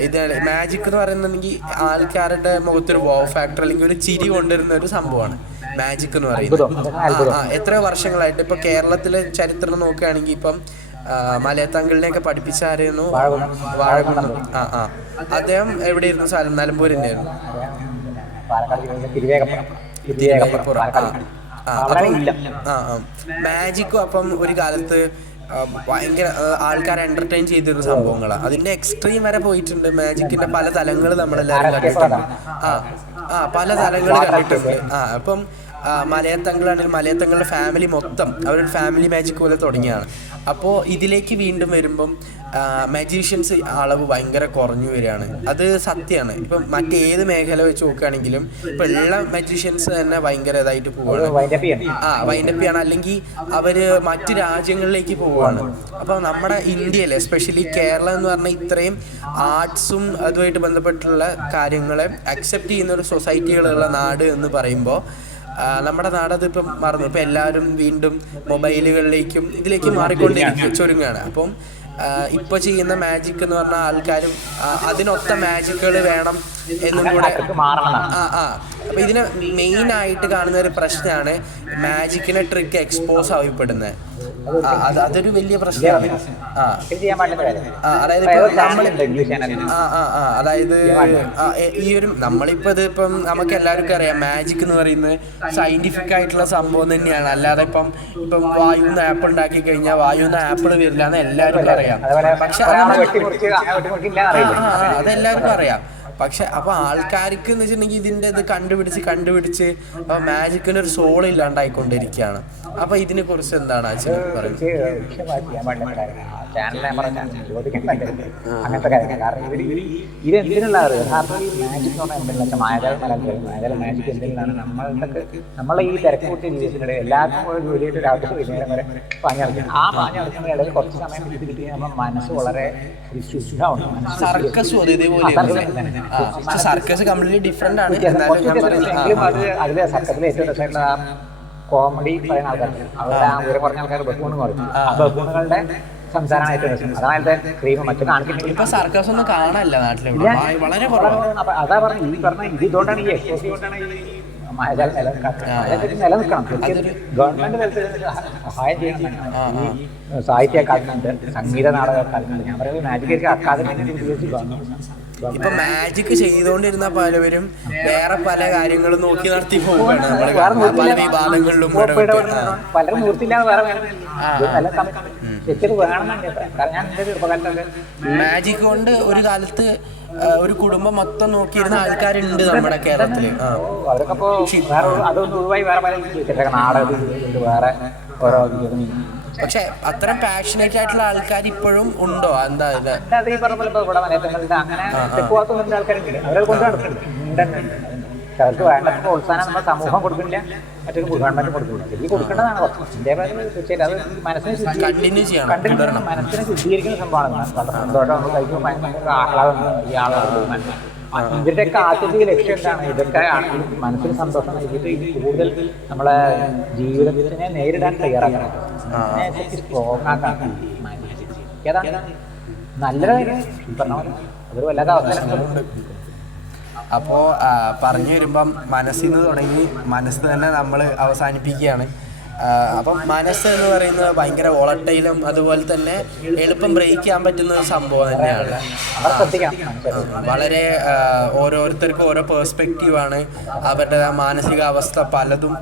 എന്ന് പറയുന്നുണ്ടെങ്കിൽ ആൾക്കാരുടെ മുഖത്തൊരു വോ ഫാക്ടർ അല്ലെങ്കിൽ ഒരു ചിരി കൊണ്ടുവരുന്ന ഒരു സംഭവമാണ് മാജിക് എന്ന് പറയുന്നത്. എത്ര വർഷങ്ങളായിട്ട് ഇപ്പോൾ കേരളത്തിലെ ചരിത്രം നോക്കുകയാണെങ്കിൽ ഇപ്പം മലയത്തങ്കിളിനെയൊക്കെ പഠിപ്പിച്ചായിരുന്നു വാഴകുന്നം. അദ്ദേഹം എവിടെയായിരുന്നു? സ്ഥലം നിലമ്പൂർ തന്നെയായിരുന്നു. മാജിക്കും അപ്പം ഒരു കാലത്ത് ഭയങ്കര ആൾക്കാരെ എന്റർടൈൻ ചെയ്തൊരു സംഭവങ്ങളാണ്. അതിന്റെ എക്സ്ട്രീം വരെ പോയിട്ടുണ്ട്. മാജിക്കിന്റെ പല തലങ്ങൾ നമ്മളെല്ലാവരും കണ്ടിട്ടുണ്ട്. പല തലങ്ങൾ കണ്ടിട്ടുണ്ട്. അപ്പം മലയത്തങ്ങളാണെങ്കിൽ മലയത്തങ്ങളുടെ ഫാമിലി മൊത്തം അവരൊരു ഫാമിലി മാജിക് പോലെ തുടങ്ങിയാണ്. അപ്പോൾ ഇതിലേക്ക് വീണ്ടും വരുമ്പം മജീഷ്യൻസ് അളവ് ഭയങ്കര കുറഞ്ഞു വരികയാണ്. അത് സത്യമാണ്. ഇപ്പം മറ്റേത് മേഖല വെച്ച് നോക്കുകയാണെങ്കിലും ഇപ്പം ഉള്ള മജീഷ്യൻസ് തന്നെ ഭയങ്കര ഇതായിട്ട് പോവുകയാണ്, വൈൻഡപ്പ് ചെയ്യണം, അല്ലെങ്കിൽ അവർ മറ്റു രാജ്യങ്ങളിലേക്ക് പോവുകയാണ്. അപ്പോൾ നമ്മുടെ ഇന്ത്യയിൽ എസ്പെഷ്യലി കേരളം എന്ന് പറഞ്ഞാൽ ഇത്രയും ആർട്സും അതുമായിട്ട് ബന്ധപ്പെട്ടുള്ള കാര്യങ്ങളെ അക്സെപ്റ്റ് ചെയ്യുന്ന ഒരു സൊസൈറ്റികളുള്ള നാട് എന്ന് പറയുമ്പോൾ നമ്മുടെ നാടത് ഇപ്പം മറന്നു. ഇപ്പം എല്ലാവരും വീണ്ടും മൊബൈലുകളിലേക്കും ഇതിലേക്കും മാറിക്കൊണ്ടിരിക്കും, ചുരുങ്ങാണ്. അപ്പം ഇപ്പോൾ ചെയ്യുന്ന മാജിക് എന്ന് പറഞ്ഞാൽ ആൾക്കാരും അതിനൊത്ത മാജിക്കുകൾ വേണം എന്നും കൂടെ. അപ്പം ഇതിന് മെയിനായിട്ട് കാണുന്ന ഒരു പ്രശ്നമാണ് മാജിക്കിനെ ട്രിക്ക് എക്സ്പോസ് ആവശ്യപ്പെടുന്നത്. അതൊരു വലിയ പ്രശ്നമാണ്. അതായത് അതായത് ഈ ഒരു നമ്മളിപ്പോൾ ഇതിപ്പം നമുക്ക് എല്ലാവർക്കും അറിയാം മാജിക് എന്ന് പറയുന്നത് സയന്റിഫിക് ആയിട്ടുള്ള സംഭവം തന്നെയാണ്. അല്ലാതെ ഇപ്പം വായുന്ന് ആപ്പിൾ ഉണ്ടാക്കി കഴിഞ്ഞാൽ വായുന്ന് ആപ്പിൾ വരില്ല എന്ന് എല്ലാവർക്കും അറിയാം. പക്ഷെ അതെല്ലാവർക്കും അറിയാം. പക്ഷെ അപ്പോൾ ആൾക്കാർക്ക് എന്ന് വെച്ചിട്ടുണ്ടെങ്കിൽ ഇതിൻ്റെ ഇത് കണ്ടുപിടിച്ച് അപ്പോൾ മാജിക്കിന് ഒരു സോൾ ഇല്ലാണ്ടായിക്കൊണ്ടിരിക്കുകയാണ്. അപ്പോൾ ഇതിനെ കുറിച്ച് എന്താണ് അച്ഛൻ പറയുന്നത്? അങ്ങനത്തെ കാര്യങ്ങൾ കാരണം ഇത് എന്തിനുള്ള യഥാർത്ഥം മാജിക് എന്ന് പറഞ്ഞാൽ എന്തെങ്കിലും വെച്ചാൽ മായാജാല മാജിക് എന്തെങ്കിലാണ് നമ്മളെ ഈ തിരക്കൂട്ടി ജീവിതത്തിനിടെ എല്ലാവർക്കും കൂടെ ജോലിയായിട്ട് രാത്രി വൈകുന്നേരം വരെ പാഞ്ഞടക്കണം. ആ പാഞ്ഞടക്കുന്ന ഇടയിൽ കുറച്ച് സമയം ഇത് കിട്ടിയാൽ നമ്മുടെ മനസ്സ് വളരെ ശുദ്ധമാണ്. സർക്കസ് കംപ്ലീറ്റ്ലി ഡിഫറെന്റ് ആണ്. എങ്കിലും അതിലെ സർക്കസിലെ ഏറ്റവും രസമായിട്ടുള്ള കോമഡി പറയുന്ന ആൾക്കാരുണ്ട്. അവരുടെ ആ ഉയരം കുറഞ്ഞ ആൾക്കാർ ബഹൂണ് പറയും. ആ ബഹൂണുകളുടെ സംസാരമാണ് ഏറ്റവും രസം. അതായത് ക്രീം മറ്റു കാണിക്കുന്നില്ല. സർക്കസ് ഒന്നും കാണാനില്ല നാട്ടിൽ, വളരെ അതാ പറഞ്ഞ ഈ പറഞ്ഞ ഇതുകൊണ്ടാണ് ഈ എക്സ്പോസീവ് കൊണ്ടാണ് ഈ മായാജാലം നിലനിൽക്കണം. ഗവൺമെന്റ് തലത്തിൽ സഹായം ചെയ്യണം. ഈ സാഹിത്യ അക്കാദമി, സംഗീത നാടക അക്കാദമി, ഞാൻ പറയുന്നത് മാജിക് അക്കാദമി ഇപ്പൊ മാജിക് ചെയ്തുകൊണ്ടിരുന്ന പലവരും വേറെ പല കാര്യങ്ങളും നോക്കി നടത്തി പോവുകയാണ്. പല വിഭാഗങ്ങളിലും പലരും നിർത്തില്ലാതെ വേറെ മാജിക് കൊണ്ട് ഒരു കാലത്ത് ഒരു കുടുംബം മൊത്തം നോക്കിയിരുന്ന ആൾക്കാരുണ്ട് നമ്മുടെ കേരളത്തില്. അവരൊക്കെ അതൊന്നും ഒഴിവായി വേറെ പല നാടകം വേറെ ഓരോ. പക്ഷെ അത്ര പാഷനേറ്റ് ആയിട്ടുള്ള ആൾക്കാർ ഇപ്പോഴും ഉണ്ടോ? എന്താ ഇത് ഈ പറഞ്ഞ പോലെ ഇവിടെ മലയത്തങ്ങളുടെ അങ്ങനെ തെക്കുവാത്ത ആൾക്കാരുണ്ട്. അവരെ കൊണ്ട് നടക്കുന്നുണ്ട്. അവർക്ക് വേണ്ട പ്രോത്സാഹനം നമ്മുടെ സമൂഹം കൊടുക്കുന്നില്ല, മറ്റൊരു ഗവൺമെന്റ് കൊടുക്കുന്നില്ല. ഈ കൊടുക്കേണ്ടതാണ് തീർച്ചയായിട്ടും. അത് മനസ്സിനെ ശുദ്ധീകരിക്കുന്ന സംഭവമാണ്. സന്തോഷം നമ്മൾ കഴിക്കുമ്പോൾ ഭയങ്കര ആഹ്ലാദം. ഈ ആളുകൾ ഇതിന്റെയൊക്കെ ആത്യന്തിക ലക്ഷ്യം എന്താണ്? ഇതൊക്കെ ആണെങ്കിൽ മനസ്സിന് സന്തോഷം നൽകിയിട്ട് ഇത് കൂടുതൽ നമ്മളെ ജീവിതത്തിനെ നേരിടാൻ തയ്യാറാക്കണം. സ്ട്രോങ് ആക്കാൻ ഏതാണ് നല്ലത് അതൊരു വല്ലാത്ത അവസരം. അപ്പോൾ പറഞ്ഞു വരുമ്പം മനസ്സിൽ നിന്ന് തുടങ്ങി മനസ്സ് തന്നെ നമ്മൾ അവസാനിപ്പിക്കുകയാണ്. അപ്പം മനസ്സ് എന്ന് പറയുന്നത് ഭയങ്കര വോളട്ടൈലും അതുപോലെ തന്നെ എളുപ്പം ബ്രേക്ക് ചെയ്യാൻ പറ്റുന്ന ഒരു സംഭവം തന്നെയാണ്. വളരെ ഓരോരുത്തർക്കും ഓരോ പേഴ്സ്പെക്റ്റീവാണ്. അവരുടെ മാനസിക അവസ്ഥ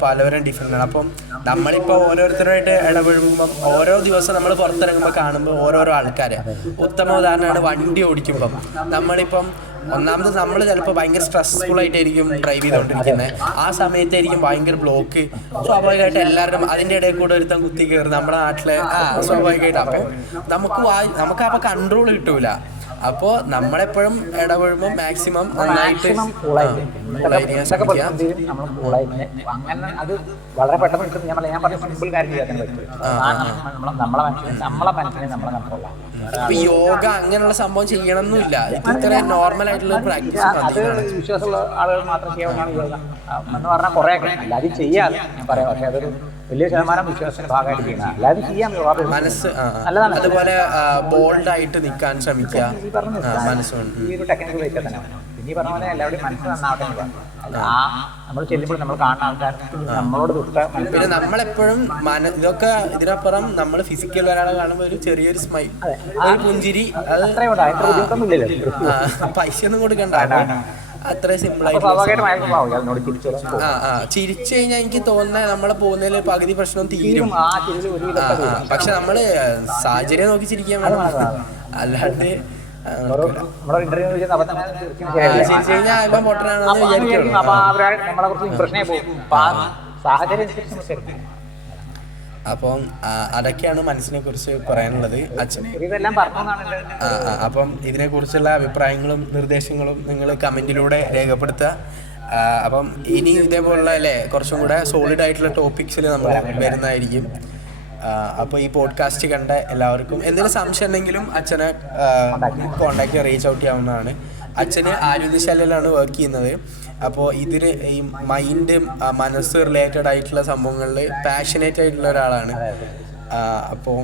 പലവരും ഡിഫറെൻ്റ് ആണ്. അപ്പം നമ്മളിപ്പോൾ ഓരോരുത്തരായിട്ട് ഇടപഴകുമ്പം ഓരോ ദിവസം നമ്മൾ പുറത്തിറങ്ങുമ്പോൾ കാണുമ്പോൾ ഓരോരോ ആൾക്കാരെ ഉത്തമ ഉദാഹരണമാണ് വണ്ടി ഓടിക്കുമ്പം. നമ്മളിപ്പം ഒന്നാമത് നമ്മൾ ചിലപ്പോൾ ഭയങ്കര സ്ട്രെസ്ഫുൾ ആയിട്ടായിരിക്കും ഡ്രൈവ് ചെയ്തുകൊണ്ടിരിക്കുന്നത്. ആ സമയത്തായിരിക്കും ഭയങ്കര ബ്ലോക്ക്. സ്വാഭാവികമായിട്ട് എല്ലാവരും അതിൻ്റെ ഇടയിൽ കൂടെ ഒരുത്തം കുത്തി കയറി നമ്മുടെ നാട്ടിലെ സ്വാഭാവികമായിട്ട്. അപ്പം നമുക്കപ്പോൾ കൺട്രോൾ കിട്ടൂല. അപ്പോൾ നമ്മളെപ്പോഴും ഇടപെടുമ്പോൾ മാക്സിമം നന്നായിട്ട് അങ്ങനെ അത് വളരെ പെട്ടെന്ന് ഞാൻ പറഞ്ഞ സിമ്പിൾ കാര്യം ചെയ്യാൻ പറ്റും. നമ്മളെ മനസ്സിനെ നമ്മളെ കൺട്രോളാണ്. ഇപ്പൊ യോഗ അങ്ങനെയുള്ള സംഭവം ചെയ്യണമെന്നില്ല. ഇത് ഇത്ര നോർമൽ ആയിട്ടുള്ള പ്രാക്ടീസ്. അത് വിശ്വാസമുള്ള ആളുകൾ മാത്രം ചെയ്യാവുന്നതാണ് യോഗ എന്ന് പറഞ്ഞാൽ കുറേയൊക്കെ. അല്ലാതെ ചെയ്യാതെ ഞാൻ പറയാം. പക്ഷെ അതൊരു വലിയ ശതമാനം വിശ്വാസത്തിന്റെ ഭാഗമായിട്ട് ചെയ്യണം. അല്ലാതെ ചെയ്യാം. മനസ്സ് അതുപോലെ ബോൾഡ് ആയിട്ട് നിൽക്കാൻ ശ്രമിക്കുക. ഈ ഒരു ടെക്നിക്ക് വെച്ചാൽ തന്നെ പിന്നെ പറഞ്ഞ പോലെ എല്ലാവരുടെയും മനസ്സ് നന്നാവട്ടെ. നമ്മൾ ചെല്ലുമ്പോൾ നമ്മൾ കാണുന്ന ആൾക്കാർ നമ്മളോട് പിന്നെ നമ്മളെപ്പോഴും ഇതൊക്കെ ഇതിനപ്പുറം നമ്മൾ ഫിസിക്കൽ ഒരാളെ കാണുമ്പോൾ ഒരു ചെറിയൊരു സ്മൈൽ, ഒരു പുഞ്ചിരി, അത് പൈസ ഒന്നും കൊടുക്കണ്ട. അത്ര സിമ്പിൾ ആയിട്ട് ചിരിച്ചു കഴിഞ്ഞാൽ എനിക്ക് തോന്നുന്നത് നമ്മളെ പോകുന്നതിൽ പകുതി പ്രശ്നം തീരും. പക്ഷെ നമ്മള് സാഹചര്യം നോക്കി ചിരിക്കാൻ വേണം. അല്ലാണ്ട് അപ്പം അതൊക്കെയാണ് മനസ്സിനെ കുറിച്ച് പറയാനുള്ളത് അച്ഛന്. അപ്പം ഇതിനെ കുറിച്ചുള്ള അഭിപ്രായങ്ങളും നിർദ്ദേശങ്ങളും നിങ്ങൾ കമന്റിലൂടെ രേഖപ്പെടുത്തുക. അപ്പം ഇനി ഇതേപോലുള്ള കുറച്ചും കൂടെ സോളിഡ് ആയിട്ടുള്ള ടോപ്പിക്സിൽ നമ്മൾ വരുന്നതായിരിക്കും. അപ്പോൾ ഈ പോഡ്കാസ്റ്റ് കണ്ട എല്ലാവർക്കും എന്തെങ്കിലും സംശയം ഉണ്ടെങ്കിലും അച്ഛനെ കോണ്ടാക്ട് റീച്ച് ഔട്ട് ചെയ്യാവുന്നതാണ്. അച്ഛന് ആരോഗ്യശാലയിലാണ് വർക്ക് ചെയ്യുന്നത്. അപ്പോൾ ഇതിന് ഈ മൈൻഡ് മനസ്സ് റിലേറ്റഡ് ആയിട്ടുള്ള സംഭവങ്ങളിൽ പാഷനേറ്റ് ആയിട്ടുള്ള ഒരാളാണ്. അപ്പോൾ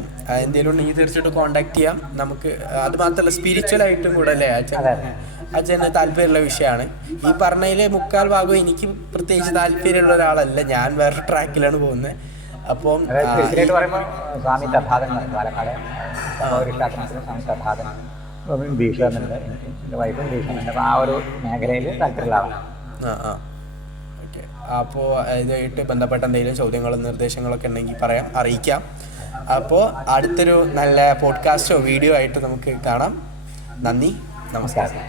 എന്തെങ്കിലും ഉണ്ടെങ്കിൽ തീർച്ചയായിട്ടും കോണ്ടാക്ട് ചെയ്യാം. നമുക്ക് അത് മാത്രമല്ല സ്പിരിച്വൽ ആയിട്ടും കൂടെ അല്ലേ അച്ഛന് താല്പര്യമുള്ള വിഷയമാണ്. ഈ പറഞ്ഞതിൽ 3/4 ഭാഗവും എനിക്ക് പ്രത്യേകിച്ച് താല്പര്യമുള്ള ഒരാളല്ല. ഞാൻ വേറെ ട്രാക്കിലാണ് പോകുന്നത്. അപ്പം സ്വാമി തഥാഗതൻ പാലക്കാട് സ്വാമി തഥാഗതൻ ഭീഷണുണ്ട്. എൻ്റെ വൈഫും ഭീഷണുണ്ട്. അപ്പോൾ ആ ഒരു മേഖലയിൽ താല്പര്യമുള്ള ആളാണ്. ഓക്കെ. അപ്പോൾ ഇതുമായിട്ട് ബന്ധപ്പെട്ട എന്തെങ്കിലും ചോദ്യങ്ങളും നിർദ്ദേശങ്ങളൊക്കെ ഉണ്ടെങ്കിൽ അറിയിക്കാം. അപ്പോൾ അടുത്തൊരു നല്ല പോഡ്കാസ്റ്റോ വീഡിയോ ആയിട്ട് നമുക്ക് കാണാം. നന്ദി, നമസ്കാരം.